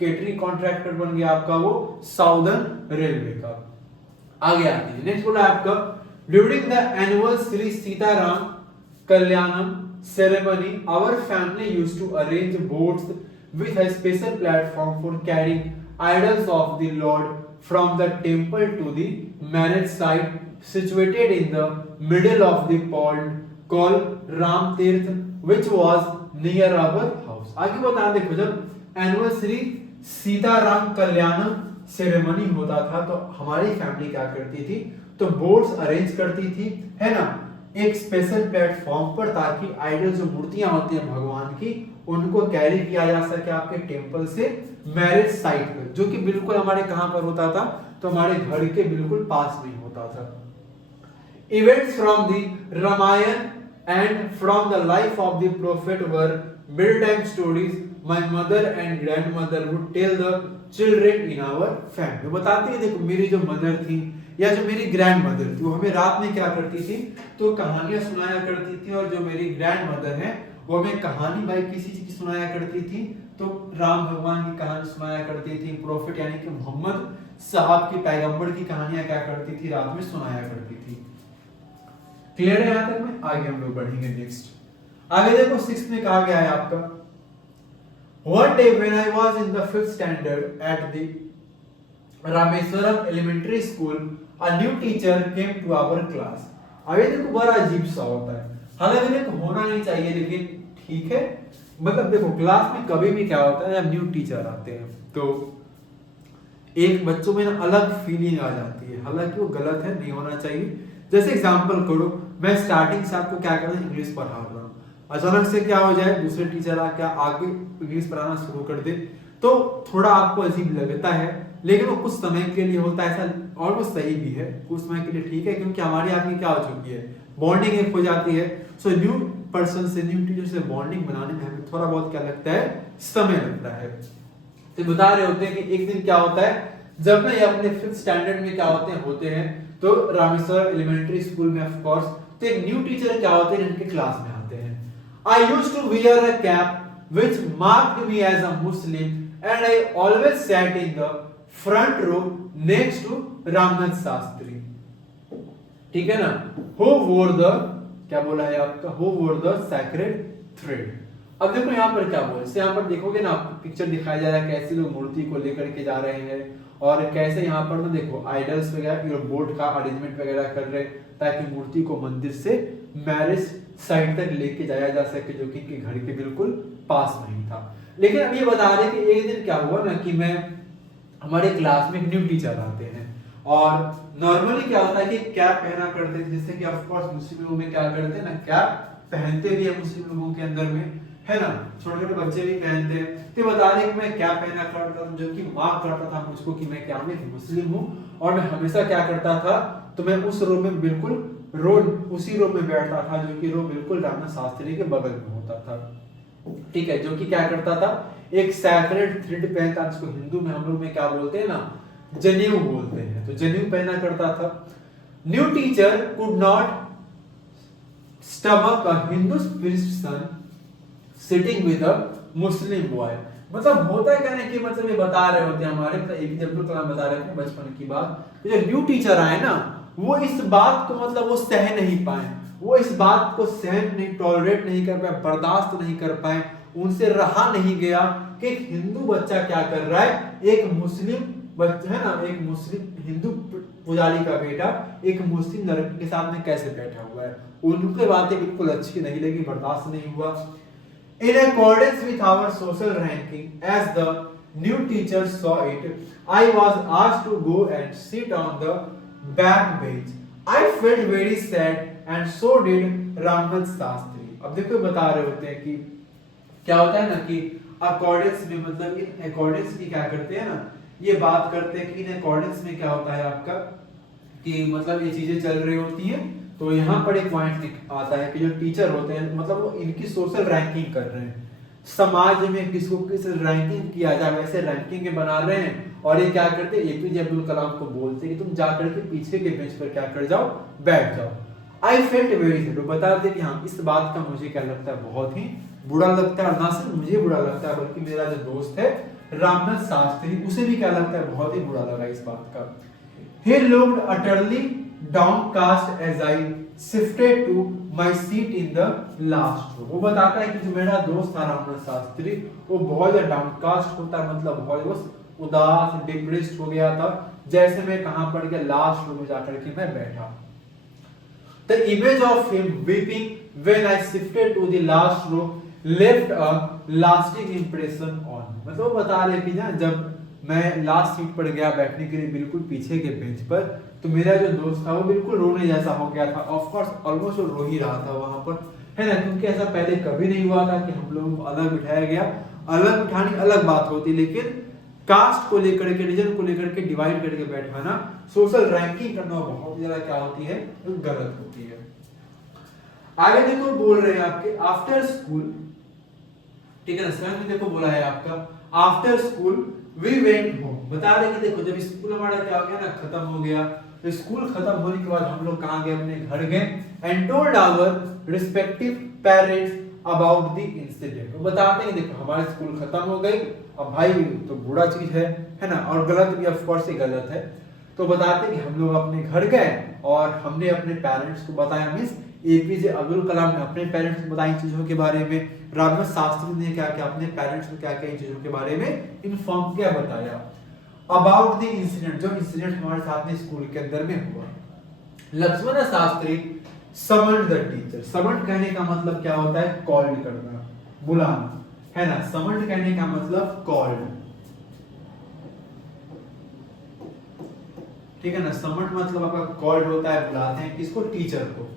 केटरिंग कॉन्ट्रैक्टर बन गया आपका वो साउदर्न रेलवे का। आगे आते हैं नेक्स्ट बोला आपका during the annual Shri Sitarama Kalyanam ceremony our family used to arrange boats with a special platform for carrying idols of the lord from the temple to the marriage site situated in the middle of the pond called Ram Tirth which was near our house। आगे बता देखो जब annual Shri Sitarama कल्याणम ceremony होता था तो हमारी family क्या करती थी, तो बोट्स अरेंज करती थी, है ना, एक स्पेशल प्लेटफॉर्म पर, ताकि आइडल जो मूर्तियां होती हैं भगवान की, उनको कैरी किया जा सके आपके टेंपल से मैरिज साइट पर, जो कि बिल्कुल हमारे कहां पर होता था, तो हमारे घर के बिल्कुल पास में होता था। Events from the Ramayana and from the life of the Prophet were bedtime stories my mother and grandmother would tell the children in our family. बताते हैं देखो मेरी जो मदर थी या जो मेरी ग्रैंड मदर थी, वो हमें रात में क्या करती थी, तो कहानियां सुनाया करती थी। और जो मेरी ग्रैंड मदर है वो हमें कहानी भाई किसी चीज की सुनाया करती थी, तो राम भगवान की कहानी सुनाया करती थी, प्रोफेट यानी कि मोहम्मद साहब की पैगंबर की कहानियां क्या करती थी, रात में सुनाया करती थी। क्लियर है यहाँ तक में? आगे हम लोग बढ़ेंगे नेक्स्ट। आगे देखो 6 में कहा गया है आपका One day when I was in the 5th standard at the Rameswaram Elementary School, a new teacher came to our class। अब ये देखो बड़ा अजीब सा होता है, हालांकि देखो होना नहीं चाहिए लेकिन ठीक है। मतलब देखो क्लास में कभी भी क्या होता है, जब न्यू टीचर आते हैं तो एक बच्चों में ना अलग फीलिंग आ जाती है, हालांकि वो गलत है, नहीं होना चाहिए। जैसे एग्जांपल करो, मैं स्टार्टिंग से आपको क्या करना है, इंग्लिश पढ़ा रहा हूँ, अचानक से क्या हो जाए दूसरे टीचर आगे इंग्लिश पढ़ाना शुरू कर दे, तो थोड़ा आपको अजीब लगता है, लेकिन वो कुछ समय के लिए होता है ऐसा, और वो सही भी है, कुछ समय के लिए ठीक है, क्योंकि हमारी आपकी क्या हो चुकी है, बॉन्डिंग एक हो जाती है। सो न्यू पर्सन से, न्यू टीचर से बॉन्डिंग बनाने में हमें थोड़ा बहुत क्या लगता है, समय लगता है। तो बता रहे होते हैं कि एक दिन क्या होता है, जब ना ये अपने 5th स्टैंडर्ड में क्या होते हैं तो रामेश्वर एलिमेंट्री स्कूल में ऑफ कोर्स, तो एक न्यू टीचर क्या होते हैं इनके क्लास में आते हैं। I used to wear a cap which marked me as a Muslim and I always sat in the front row next to Ramnath Shastri. ठीक है ना, who wore the, क्या बोला है आपका, who wore the sacred thread। अब देखो यहाँ पर क्या बोले, यहाँ पर देखोगे ना आपको पिक्चर दिखाया जा रहा है कैसे लोग मूर्ति को लेकर के जा रहे हैं, और कैसे यहाँ पर ना देखो आइडल्स वगैरह बोट का अरेंजमेंट वगैरह कर रहे हैं, ताकि मूर्ति को मंदिर से मैरिज साइड तक लेके जाया जा सके, जो कि इनके घर के बिल्कुल पास में ही था। लेकिन अब ये बता रहे कि एक दिन क्या हुआ ना कि हमारे क्लास में न्यू टीचर आते हैं, और नॉर्मली क्या होता है कि कैप पहना करते थे, जैसे कि ऑफ कोर्स मुस्लिम लोगों में क्या करते हैं ना, कैप पहनते भी है मुस्लिम लोगों के अंदर में, है ना, छोटे छोटे बच्चे भी पहनते हैं। तो बता रहे कि मैं क्या पहना करता था, जो कि मार्क करता था मुझको कि मैं क्या, मैं मुस्लिम हूँ, और मैं हमेशा क्या करता था, तो मैं उस रो में बिल्कुल उसी रो में बैठता था, जो कि रो बिल्कुल रामनाथ शास्त्री के बगल में होता था। ठीक है, जो कि क्या करता था, एक सैक्रेड थ्रेड पहनता, जिसको हिंदू में हम लोग में क्या बोलते हैं ना, जनेऊ बोलते हैं, तो जनेऊ पहना करता था। New teacher could not stomach a Hindu son sitting with a Muslim boy. मतलब होता है कहने की मतलब ये बता रहे होते हैं हमारे, मतलब एक जब कलाम बता रहे थे बचपन की बात, तो जब न्यू टीचर आए ना, वो इस बात को मतलब वो सह नहीं पाए, वो इस बात को सहन नहीं, टॉलरेट नहीं कर पाए, बर्दाश्त नहीं कर पाए, उनसे रहा नहीं गया कि एक हिंदू बच्चा क्या कर रहा है, एक मुस्लिम बच्चा है ना, एक मुस्लिम हिंदू पुजारी का बेटा एक मुस्लिम लड़की के साथ में कैसे बैठा हुआ है। उनकी बातें बिल्कुल अच्छी नहीं लगी, बर्दाश्त नहीं हुआ। In accordance with our social ranking, as the new teacher saw it, I was asked to go and sit on the back bench. I felt very sad and so did Ramnath Shastri. अब देखो बता रहे होते हैं कि क्या होता है ना कि अकॉर्डेंस में मतलब इन अकॉर्डेंस की क्या करते हैं ना, ये बात करते हैं कि इन अकॉर्डेंस में क्या होता है आपका कि मतलब ये चीजें चल रही होती हैं। तो यहाँ पर एक पॉइंट आता है कि जो टीचर होते हैं मतलब वो इनकी सोशल रैंकिंग कर रहे हैं, समाज में किसको किस रैंकिंग किया जाए वैसे रैंकिंग के बना रहे हैं। और ये क्या करते हैं, एपीजे अब्दुल कलाम को बोलते हैं कि तुम जाकर के पीछे के बेंच पर क्या कर जाओ, बैठ जाओ। आई फेल्ट वेरी सैड, बताते कि हाँ इस बात का मुझे क्या लगता है, बहुत ही बुरा लगता है। ना सिर्फ मुझे बुरा लगता है बल्कि मेरा जो दोस्त है रामनाथ शास्त्री, उसे भी क्या लगता है, बहुत ही बुरा लगा इस बात का। He looked utterly downcast as I shifted to my seat in the last row. वो बताता है कि जो मेरा दोस्त था रामनाथ शास्त्री, वो बहुत ज्यादा डाउनकास्ट होता है, मतलब बहुत उदास डिप्रेस्ड हो गया था जैसे मैं कहां पर गया, लास्ट रो में जाकर के मैं बैठा। The image of him weeping when I shifted to the last row left a lasting impression on me. मतलब वो बता रहे कि ना जब मैं लास्ट सीट पर गया बैठने के लिए बिल्कुल पीछे के बेंच पर, तो मेरा जो दोस्त था वो बिल्कुल रोने जैसा हो गया था। ऑफ कोर्स ऑलमोस्ट वो रो ही रहा था वहां पर, है ना, क्योंकि ऐसा पहले कभी नहीं हुआ था कि हम लोगों को अलग बिठाया गया। अलग बिठाने अलग बात होती, लेकिन कास्ट को लेकर के, रीजन को लेकर के डिवाइड करके बैठाना, सोशल रैंकिंग करना बहुत ज्यादा क्या होती है, गलत होती है। आगे देखो बोल रहे हैं आपके आफ्टर स्कूल, ठीक है ना, सेवन में देखो बोला है आपका after school we went home. बता रहे कि देखो जब स्कूल हमारा क्या हो गया ना, खत्म हो गया, तो स्कूल खत्म होने के बाद हम लोग कहां गए, अपने घर गए। And told our respective parents about the incident. वो बताते हैं देखो हमारे स्कूल खत्म हो गई, अब भाई तो बुरा चीज है ना, और गलत भी ऑफ कोर्स गलत है। तो बताते हैं कि हम लोग अपने घर गए और हमने अपने पेरेंट्स को बताया, मींस एपीजे अब्दुल कलाम ने अपने पेरेंट्स को बताई चीजों के बारे में, रामनाथ शास्त्री ने क्या क्या अपने पेरेंट्स को क्या क्या इन चीजों के बारे में इन्फॉर्म किया, बताया। अबाउट द इंसिडेंट, जो इंसिडेंट हमारे साथ में स्कूल के अंदर में हुआ। Lakshmana Sastry summoned the teacher. Summoned कहने का मतलब क्या होता है, कॉल्ड करना, बुलाना, है ना। समन्ड कहने का मतलब कॉल्ड, ठीक है ना। समन्ड मतलब आपका कॉल्ड होता है, बुलाते हैं किसको, टीचर को।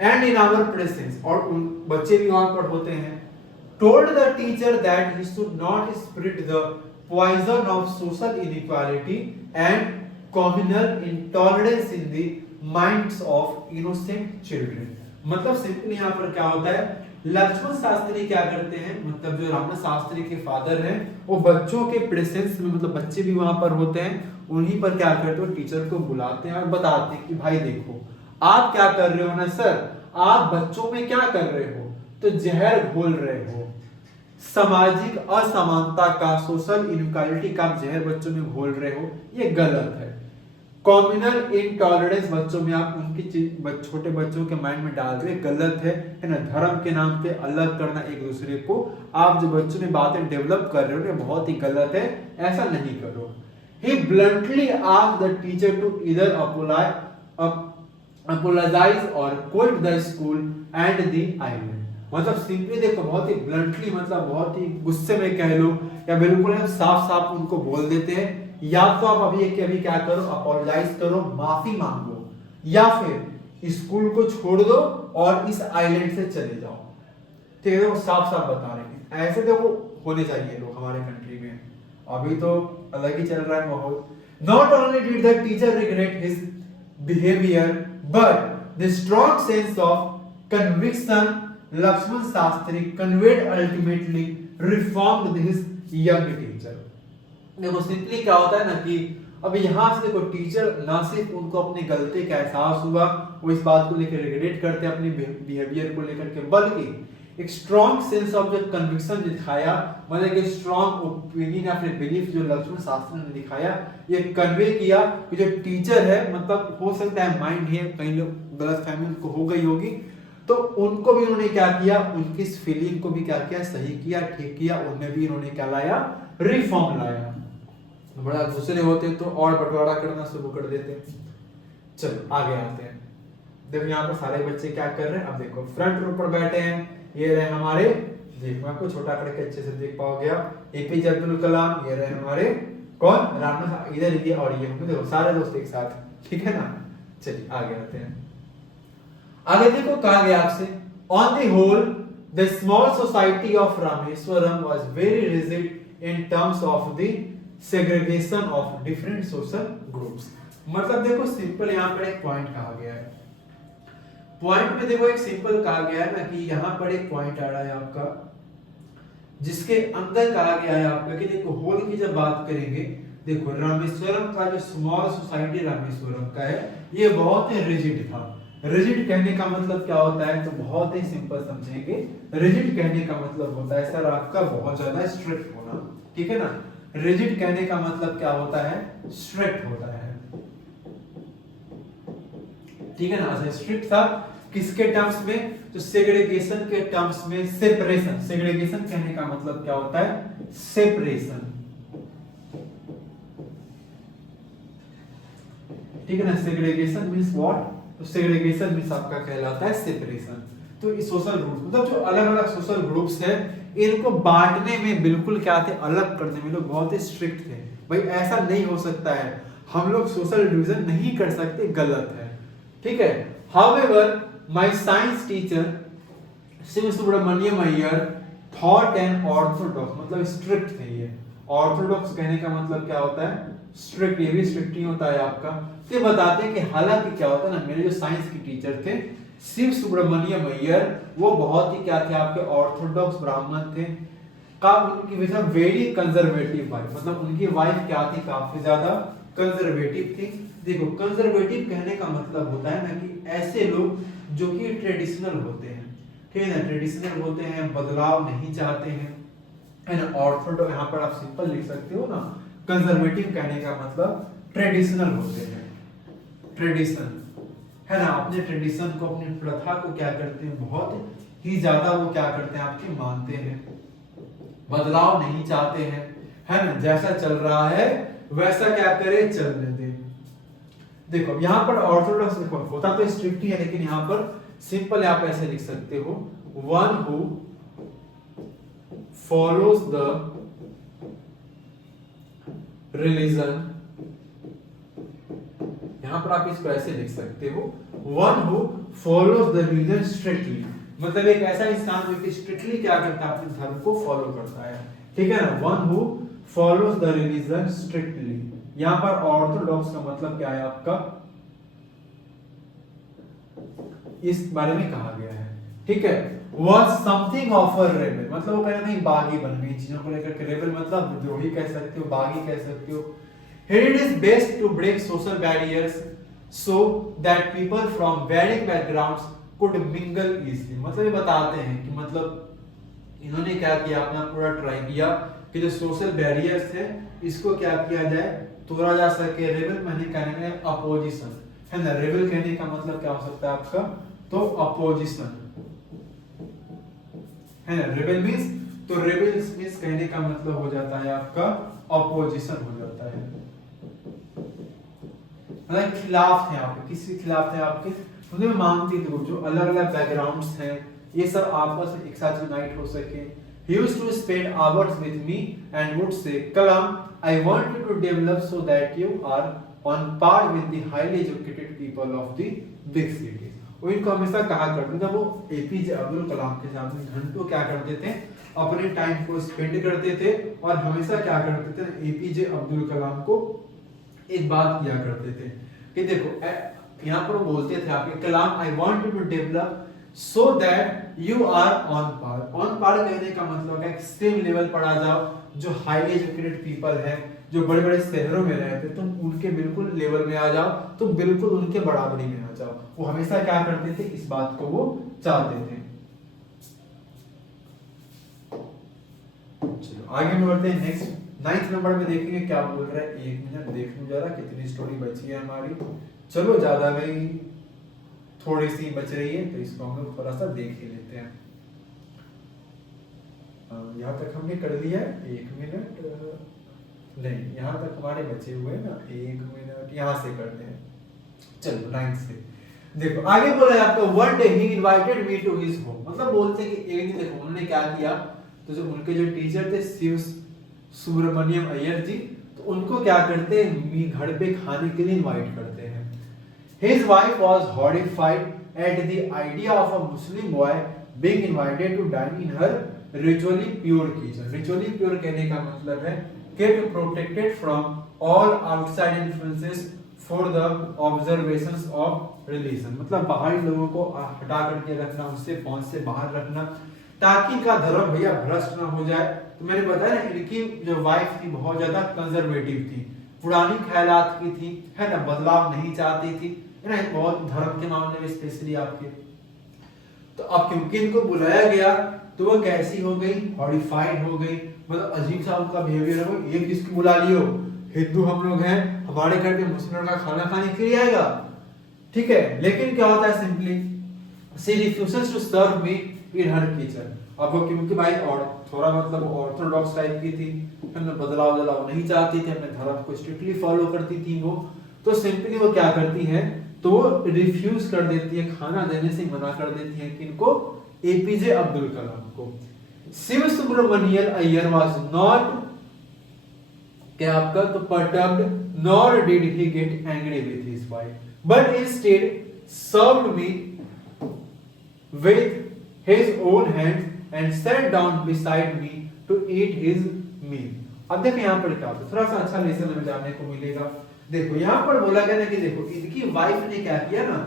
एंड इन आवर प्रेजेंस, और उन बच्चे भी वहां पर होते हैं। Told the teacher that he should not spread the poison of social inequality and communal intolerance in the minds of innocent children. मतलब सिंपली यहाँ पर क्या होता है, लक्ष्मण शास्त्री क्या करते हैं, मतलब जो रामनाथ शास्त्री के फादर हैं, वो बच्चों के प्रेजेंस में, मतलब बच्चे भी वहां पर होते हैं, उन्हीं पर क्या करते हैं, टीचर को बुलाते हैं और बताते हैं कि भाई देखो आप क्या कर रहे हो ना सर, आप बच्चों में क्या कर रहे हो, तो जहर घोल रहे हो, सामाजिक असमानता का, सोशल इनइक्वालिटी का आप जहर बच्चों में घोल रहे हो, ये गलत है। कम्युनल इनटॉलरेंस बच्चों में आप उनकी छोटे बच्चों के माइंड में डाल रहे, गलत है ना। धर्म के नाम पे अलग करना एक दूसरे को, आप जो बच्चों में बातें डेवलप कर रहे हो ये बहुत ही गलत है, ऐसा नहीं करो। He bluntly asked the teacher to either apologize or quit the school and the island। मतलब सिंपली देखो बहुत ही ब्लंटली, मतलब बहुत ही गुस्से में कह लो, या बिल्कुल हम साफ साफ उनको बोल देते हैं, या तो आप अभी क्या करो, अपोलोजाइज करो, माफी मांगो, या फिर स्कूल को छोड़ दो और इस आइलैंड से चले जाओ। ठीक है, वो साफ साफ बता रहे हैं, ऐसे देखो होने चाहिए लोग हमारे कंट्री में, अभी तो अलग ही चल रहा है माहौल। Not only did the teacher regret his behavior, but the strong sense of conviction Lakshman Shastri conveyed ultimately reformed his young teacher। देखो सिंपली क्या होता है ना कि अब यहाँ से देखो टीचर ना सिर्फ उनको अपने गलती का एहसास हुआ, वो इस बात को लेकर रिग्रेट करते हैं अपने बिहेवियर को लेकर के, बल्कि एक स्ट्रॉन्ग सेंस ऑफ जो कन्विक्शन दिखाया, मतलब कि स्ट्रॉन्ग ओपिनियन या फिर बिलीफ जो लक्ष्मण शास्त्री ने दिखाया, ये कन्वे किया कि जो टीचर है, मतलब हो सकता है माइंड है, कई लोग गलत फहमी उनको हो गई होगी, तो उनको भी उन्होंने क्या किया, उनकी इस फीलिंग को भी क्या किया, सही किया, ठीक किया, उनमें भी इन्होंने क्या लाया, रिफॉर्म लाया। बड़ा दूसरे होते तो और बंटवारा करना शुरू कर देते। चलो आगे आते हैं। देखो यहाँ पर सारे बच्चे क्या कर रहे हैं, अब देखो फ्रंट रो पर बैठे हैं, ये रहे हमारे, देखो आपको छोटा करके अच्छे से देख पाओगे आप, एपीजे अब्दुल कलाम, ये रहे हमारे कौन, रामनाथ, इधर ये और ये होंगे, देखो सारे दोस्त एक साथ, ठीक है ना। चलिए आगे आते हैं। आगे देखो कहा गया आपसे, on the whole the small society of Rameswaram was very rigid in terms of the segregation of different social groups. मतलब देखो सिंपल यहाँ पर एक पॉइंट कहा गया है, पॉइंट में देखो एक सिंपल कहा गया है ना कि यहाँ पर एक पॉइंट आ रहा है आपका, जिसके अंदर कहा गया है आपका कि देखो होल की जब बात करेंगे, देखो रामेश्वरम का जो स्मॉल सोसाइटी रामेश्वरम का है, ये बहुत ही रिजिड था। रिजिड कहने का मतलब क्या होता है, तो बहुत ही सिंपल समझेंगे। रिजिड कहने का मतलब होता है सर आपका बहुत ज्यादा स्ट्रिक्ट होना, ठीक है ना। रिजिड कहने का मतलब क्या होता है, स्ट्रिक्ट होता है, ठीक है ना। अच्छा स्ट्रिक्ट था किसके टर्म्स में, तो सेग्रीगेशन के टर्म्स में, सेपरेशन, सेग्रीगेशन कहने का मतलब क्या होता है, सेपरेशन, ठीक है ना। सेग्रीगेशन मींस व्हाट, तो सेग्रीगेशन मींस आपका कहलाता है सेपरेशन। तो इस सोशल ग्रुप मतलब जो अलग अलग सोशल ग्रुप्स है, इनको बांटने में बिल्कुल क्या थे, अलग करने में लोग बहुत ही स्ट्रिक्ट थे। भाई ऐसा नहीं हो सकता है, हम लोग सोशल डिवीजन नहीं कर सकते, गलत है, ठीक है। However my science teacher Shiva Subramaniam Iyer thought an orthodox, मतलब स्ट्रिक्ट थे ये। ऑर्थोडॉक्स कहने का मतलब क्या होता है, स्ट्रिक्ट, ये भी स्ट्रिक्ट ही होता है आपका। तो बताते हैं कि हालांकि क्या होता है ना, मेरे जो साइंस के टीचर थे शिव सुब्रमण्यम अय्यर, वो बहुत ही क्या थे आपके, ऑर्थोडॉक्स ब्राह्मण थे। का उनकी वजह वेरी कंजर्वेटिव वाइफ, मतलब उनकी वाइफ क्या थी, काफी ज्यादा कंजर्वेटिव थी। देखो कंजर्वेटिव कहने का मतलब होता है ना कि ऐसे लोग जो कि ट्रेडिशनल होते हैं, ठीक है ना, ट्रेडिशनल होते हैं, बदलाव नहीं चाहते हैं, है ना। ऑर्थोडॉक्स यहाँ पर आप सिंपल लिख सकते हो ना, कंजर्वेटिव कहने का मतलब ट्रेडिशनल होते हैं, ट्रेडिशन, है ना। अपने ट्रेडिशन को, अपनी प्रथा को क्या करते हैं, बहुत ही ज्यादा वो क्या करते हैं आपके, मानते हैं, बदलाव नहीं चाहते हैं, है ना। जैसा चल रहा है वैसा क्या करे, चलने दे। देखो यहाँ पर ऑर्थोडॉक्स होता तो स्ट्रिक्ट ही है, लेकिन यहाँ पर सिंपल आप ऐसे लिख सकते हो, one who follows the religion, यहां पर आप इसको ऐसे लिख सकते हो, one who follows the religion strictly, मतलब एक ऐसा इंसान जो कि स्ट्रिक्टली क्या करता है, अपने धर्म को फॉलो करता है, ठीक है ना। One who follows the religion strictly, यहां पर ऑर्थोडॉक्स का मतलब क्या है आपका, इस बारे में कहा गया है, ठीक है। was something of a rebel, मतलब वो कहना नहीं, बागी बन गई चीजों को लेकर के, रेबल मतलब विद्रोही कह सकते हो, बागी कह सकते हो। Here it is best to break social barriers so that people from varying backgrounds could mingle easily, मतलब ये बताते हैं कि मतलब इन्होंने क्या किया, अपना पूरा ट्राई किया कि जो सोशल बैरियर्स थे इसको क्या किया जाए, तोड़ा जा सके। रेबल मैंने कहने में अपोजिशन, है ना। रेबल कहने का मतलब क्या हो सकता है आपका, तो अपोजिशन, है ना। रेबल मींस, तो रेबल मींस कहने का मतलब हो जाता है आपका अपोजिशन हो जाता है, मतलब खिलाफ थे आपके, किसके खिलाफ थे आपके, उन्हें मानती थी जो अलग अलग बैकग्राउंड्स हैं, ये सब आपस में एक साथ यूनाइट हो सके। He used to spend hours with me and would say, Kalam, I want you to develop so that you are on par with the highly educated people of the big cities. वो इनको हमेशा कहा करते थे, वो APJ Abdul कलाम के साथ घंटों क्या करते थे, अपने टाइम को स्पेंड करते थे, और हमेशा क्या करते थे, एपीजे अब्दुल कलाम को एक बात किया करते थे कि देखो यहाँ पर वो बोलते थे आपके, Kalam I want you to develop so that you are on par, on par कहने का मतलब है कि सेम लेवल पर आ जाओ, जो हाईली एजुकेटेड पीपल है, जो बड़े बड़े शहरों में रहते, तुम उनके बिल्कुल लेवल में आ जाओ, तुम बिल्कुल उनके बराबरी में आ जाओ। वो हमेशा क्या करते थे, इस बात को वो चाहते थे। आगे बढ़ते हैं नेक्स्ट 9th नंबर में देखेंगे क्या बोल रहा है। 1 मिनट देख लूं जरा कितनी स्टोरी बची है हमारी। चलो ज्यादा नहीं, थोड़ी सी बच रही है तो इसको हम लोग थोड़ा सा देख ही लेते हैं। यहाँ तक हमने कर लिया है। 1 मिनट नहीं, यहाँ तक हमारे बचे हुए ना। 1 मिनट यहाँ से करते हैं। चलो 9th से देखो आगे बोला है आपको one day he invited me to his home. मतलब बोलते हैं कि एक दिन देखो उन्होंने क्या किया, तो जो उनके जो टीचर थे शिव सुब्रमण्यम अय्यर जी, तो उनको क्या करते हैं घर पे खाने के लिए इनवाइट करते हैं। His wife was horrified at the idea of a Muslim boy being invited to dine in her ritually pure kitchen. Ritually pure कहने का मतलब है kept protected from all outside influences for the observations of religion. मतलब बाहरी लोगों को हटा करके रखना, उससे पहुंच से बाहर रखना, ताकि इनका धर्म भैया भ्रष्ट ना हो जाए। तो मैंने बताया ना इनकी जो वाइफ थी बहुत ज्यादा कंजर्वेटिव थी, पुरानी ख्यालात की थी, है ना, बदलाव नहीं चाहती थी, है ना, बहुत धर्म के मामले में स्पेशली आपके। तो अब क्योंकि इनको बुलाया गया तो वो कैसी हो गई, हॉरिफाइड हो गई, मतलब अजीब सा उनका बिहेवियर हो। ये किसको बुला लियो, हिंदू हम लोग हैं, हमारे घर पे मुस्लिम का खाना खाने के लिए आएगा, ठीक है। लेकिन क्या होता है simply she refuses to serve me in her kitchen. अब वो क्योंकि भाई और थोड़ा मतलब ऑर्थोडॉक्स टाइप की थी, बदलाव नहीं चाहती थी, अपने धर्म को स्ट्रिक्टली फॉलो करती थी वो, तो सिंपली वो क्या करती है, तो वो रिफ्यूज कर देती है, खाना देने से मना कर देती है किनको, एपीजे अब्दुल कलाम को। शिव सुब्रमण्यम अय्यर वाज नॉट क्या आपका तो perturbed nor did he get angry with his wife, but instead served me with his own hands and sat down beside me to eat his meal. अब देखो यहाँ पर क्या होता है, थोड़ा सा अच्छा लेसन हमें जानने को मिलेगा। देखो यहाँ पर बोला गया ना कि देखो इनकी वाइफ ने क्या किया ना,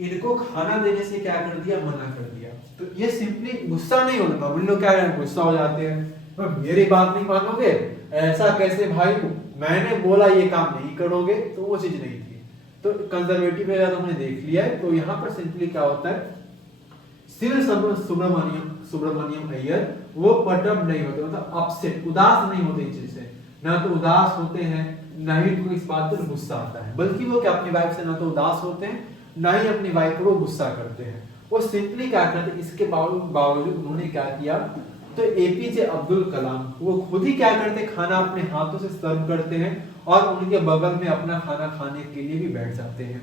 इनको खाना देने से क्या कर दिया, मना कर दिया। तो ये सिंपली गुस्सा नहीं होना, नॉर्मली लोग क्या है गुस्सा हो जाते हैं, तो मेरी बात नहीं मानोगे, ऐसा कैसे भाई, मैंने बोला ये काम नहीं करोगे, तो वो चीज नहीं थी। तो कंजर्वेटिव है तो हमने देख लिया है। तो यहाँ पर सिंपली क्या होता है, शिव सुब्रमण्यम अय्यर वो पटअप नहीं होते, मतलब अपसेट उदास नहीं होते इस चीज से, ना तो उदास होते हैं ना ही उनको इस बात पर गुस्सा आता है, बल्कि वो क्या अपनी वाइफ से ना तो उदास होते हैं ना ही अपनी वाइफ को गुस्सा करते हैं। वो सिंपली क्या करते हैं, इसके बावजूद उन्होंने क्या किया, तो एपीजे अब्दुल कलाम वो खुद ही क्या करते, खाना अपने हाथों से सर्व करते हैं और उनके बगल में अपना खाना खाने के लिए भी बैठ जाते हैं।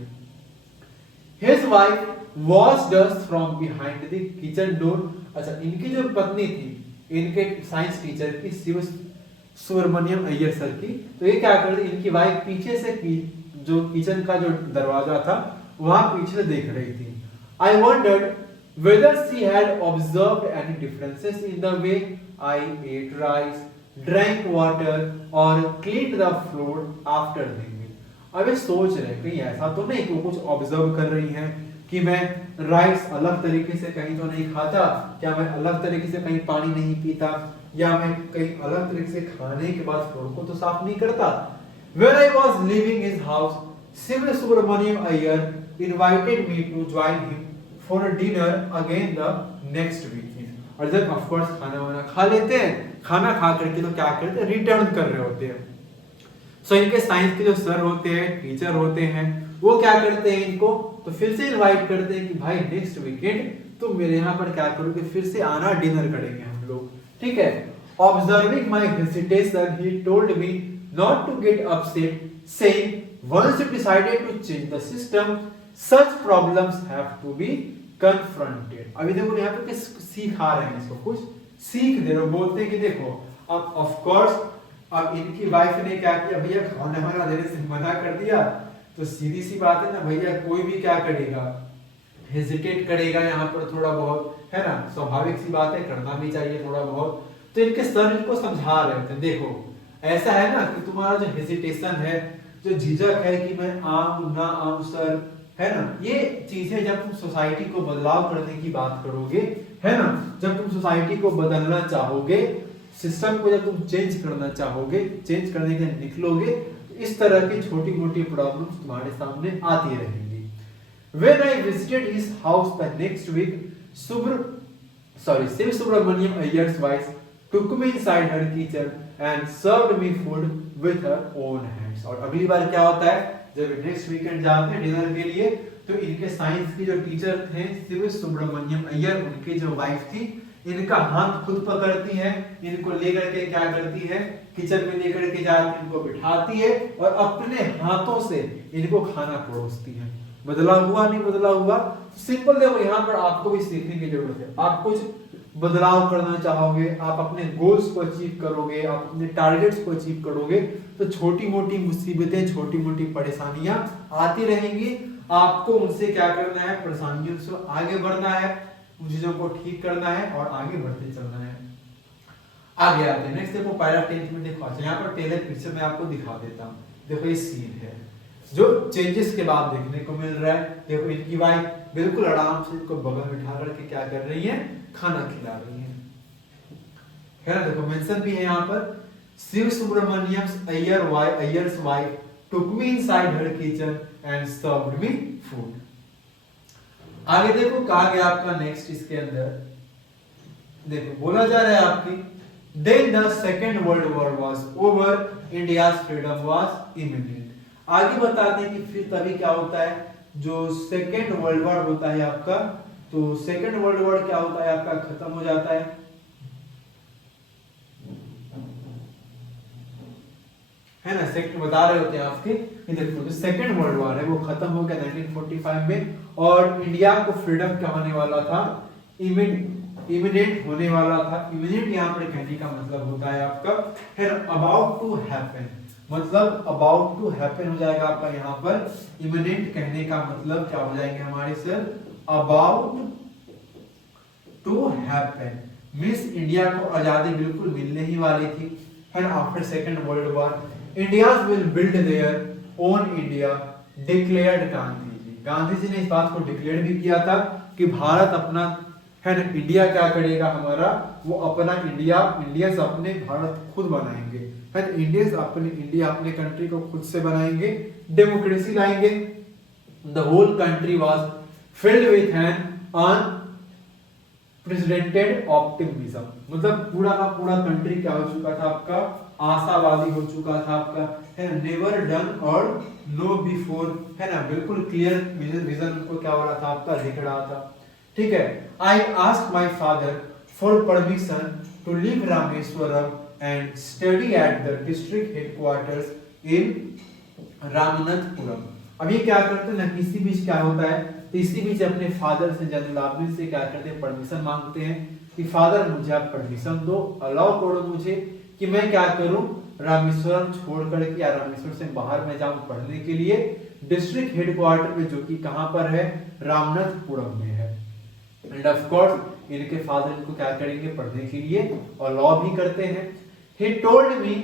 His wife washed us from behind the kitchen door. अच्छा, इनकी जो पत्नी थी, इनके साइंस टीचर की शिव सुब्रमण्यम अय्यर सर की, तो ये क्या करती, इनकी वाइफ पीछे से जो किचन का जो दरवाजा था वहां पीछे से देख रही थी। I wondered whether she had observed any differences in the way I ate rice, drank water or cleaned the floor after the meal. अब ये सोच रहे कहीं ऐसा तो नहीं कि वो कुछ ऑब्जर्व कर रही हैं कि मैं राइस अलग तरीके से कहीं तो नहीं खाता, क्या मैं अलग तरीके से कहीं पानी नहीं पीता, या मैं कहीं अलग तरीके से खाने के बाद फ्लोर को तो साफ नहीं करता। When I was leaving his house, Shiv Subramaniam Iyer invited me to join him for a dinner again the next week. और जब ऑफ कोर्स खाना वाना खा लेते हैं, खाना खा करके तो क्या करते हैं, रिटर्न कर रहे होते हैं। सो इनके साइंस के जो सर होते हैं, टीचर होते हैं, वो क्या करते हैं, इनको तो फिर से इनवाइट करते हैं कि भाई नेक्स्ट वीकेंड तुम मेरे यहाँ पर क्या करोगे, फिर से आना, डिनर करेंगे हम लोग, ठीक है। Observing my hesitation he told me not to get upset, saying once you decided to change the system, such problems have to be confronted. अभी देखो यहाँ पे सिखा रहे हैं, इसको कुछ सीख दे रहे, बोलते हैं कि देखो अब ऑफ कोर्स अब इनकी वाइफ ने क्या किया, भैया खाना वाना देने से मना कर दिया, तो सीधी सी बात है ना भैया, कोई भी क्या करेगा, हेजिटेट करेगा यहाँ पर थोड़ा बहुत, है ना, स्वाभाविक सी बात है, करना भी चाहिए थोड़ा बहुत। तो इनके सर इनको समझा रहे थे, देखो ऐसा है ना कि तुम्हारा जो हेजिटेशन है, जो झिझक है कि मैं आऊं ना आऊं सर, है ना, ये चीजें जब तुम सोसाइटी को बदलाव करने की बात करोगे, है ना, जब तुम सोसाइटी को बदलना चाहोगे, सिस्टम को जब तुम चेंज करना चाहोगे, चेंज करने के लिए निकलोगे, तो इस तरह की छोटी मोटी प्रॉब्लम्स तुम्हारे सामने आती रहेंगी। When I visited his house the next week, Shiv Subramaniam Iyer's wife took me inside her kitchen and served me food with her own hands। और अगली बार क्या होता है, जब नेक्स्ट वीकेंड जाते हैं डिनर के लिए, तो इनके साइंस के जो टीचर थे शिव सुब्रमण्यम अय्यर, उनकी जो वाइफ थी, इनका हाथ खुद पकड़ती है, इनको लेकर के क्या करती है, किचन में लेकर के जाती, इनको बिठाती है और अपने हाथों से इनको खाना परोसती है। बदला हुआ नहीं बदला हुआ? सिंपल देखो, यहाँ पर आपको भी सीखने की जरूरत है। आप कुछ बदलाव करना चाहोगे, आप अपने गोल्स को अचीव करोगे, आप अपने टारगेट्स को अचीव करोगे, तो छोटी मोटी मुसीबतें, छोटी मोटी परेशानियां आती रहेंगी। आपको उनसे क्या करना है, परेशानियों से आगे बढ़ना है, उन चीजों को ठीक करना है और आगे बढ़ते चलना है। आगे आते हैं नेक्स्ट, देखो पैरा 10th में देखो, अच्छा यहाँ पर पहले पिक्चर में आपको दिखा देता हूँ। देखो ये सीन है जो चेंजेस के बाद देखने को मिल रहा है। देखो इनकी वाइफ बिल्कुल आराम से इनको बगल में बिठा करके क्या कर रही है, खाना खिला रही है ना। देखो मेंशन भी है यहाँ पर, Shiv Subramaniam Iyer's wife took me inside her kitchen and served me food। आगे देखो कहा गया आपका नेक्स्ट, इसके अंदर देखो बोला जा रहा है आपकी, then the second world war was over, India's freedom was imminent। आगे बताते हैं कि फिर तभी क्या होता है, जो सेकेंड वर्ल्ड वॉर होता है आपका, तो सेकेंड वर्ल्ड वॉर क्या होता है आपका, खत्म हो जाता है ना। सेकंड बता रहे होते हैं आपके, देखो जो सेकेंड वर्ल्ड वॉर है वो खत्म हो गया 1945 में, और इंडिया को फ्रीडम क्या होने वाला था, इमिनेंट होने वाला था। इमिनेंट यहाँ पर कहने का मतलब होता है आपका है अबाउट टू हैपन, मतलब अबाउट टू हैपन हो जाएगा आपका यहाँ पर। इमिनेंट कहने का मतलब क्या हो जाएंगे हमारे sir, about to happen, means India को आजादी बिल्कुल मिलने ही वाली थी, है ना। After second world war Indians will build their own India, declared Gandhi ji. Gandhi ji ने इस बात को डिक्लेयर भी किया था कि भारत अपना, है ना, इंडिया क्या करेगा हमारा, वो अपना इंडियंस अपने भारत खुद बनाएंगे, है ना। इंडिया अपने कंट्री को खुद से बनाएंगे, डेमोक्रेसी लाएंगे। The whole country was filled with an unprecedented optimism, मतलब पूरा का पूरा कंट्री क्या हो चुका था आपका, आशावादी हो चुका था आपका, है ना। नेवर डन और नो बिफोर, है ना, बिल्कुल क्लियर विजन उनको क्या हो रहा था आपका, दिख रहा था। ठीक है, I asked my father for permission to leave Rameswaram and study at the district headquarters in Ramanathapuram. अब ये क्या करते हैं ना, किसी बीच क्या होता है, तो इसी बीच अपने फादर से, जनरल से क्या करते हैं, परमिशन मांगते हैं कि फादर मुझे आप परमिशन दो, अलाउ करो मुझे कि मैं क्या करूं, रामेश्वरम छोड़ करके या रामेश्वर से बाहर मैं जाऊं पढ़ने के लिए डिस्ट्रिक्ट हेडक्वार्टर में, जो कि कहां पर है, रामनाथपुरम में है। एंड ऑफ कोर्स इनके फादर इनको क्या करेंगे, पढ़ने के लिए और लॉ भी करते हैं। He told me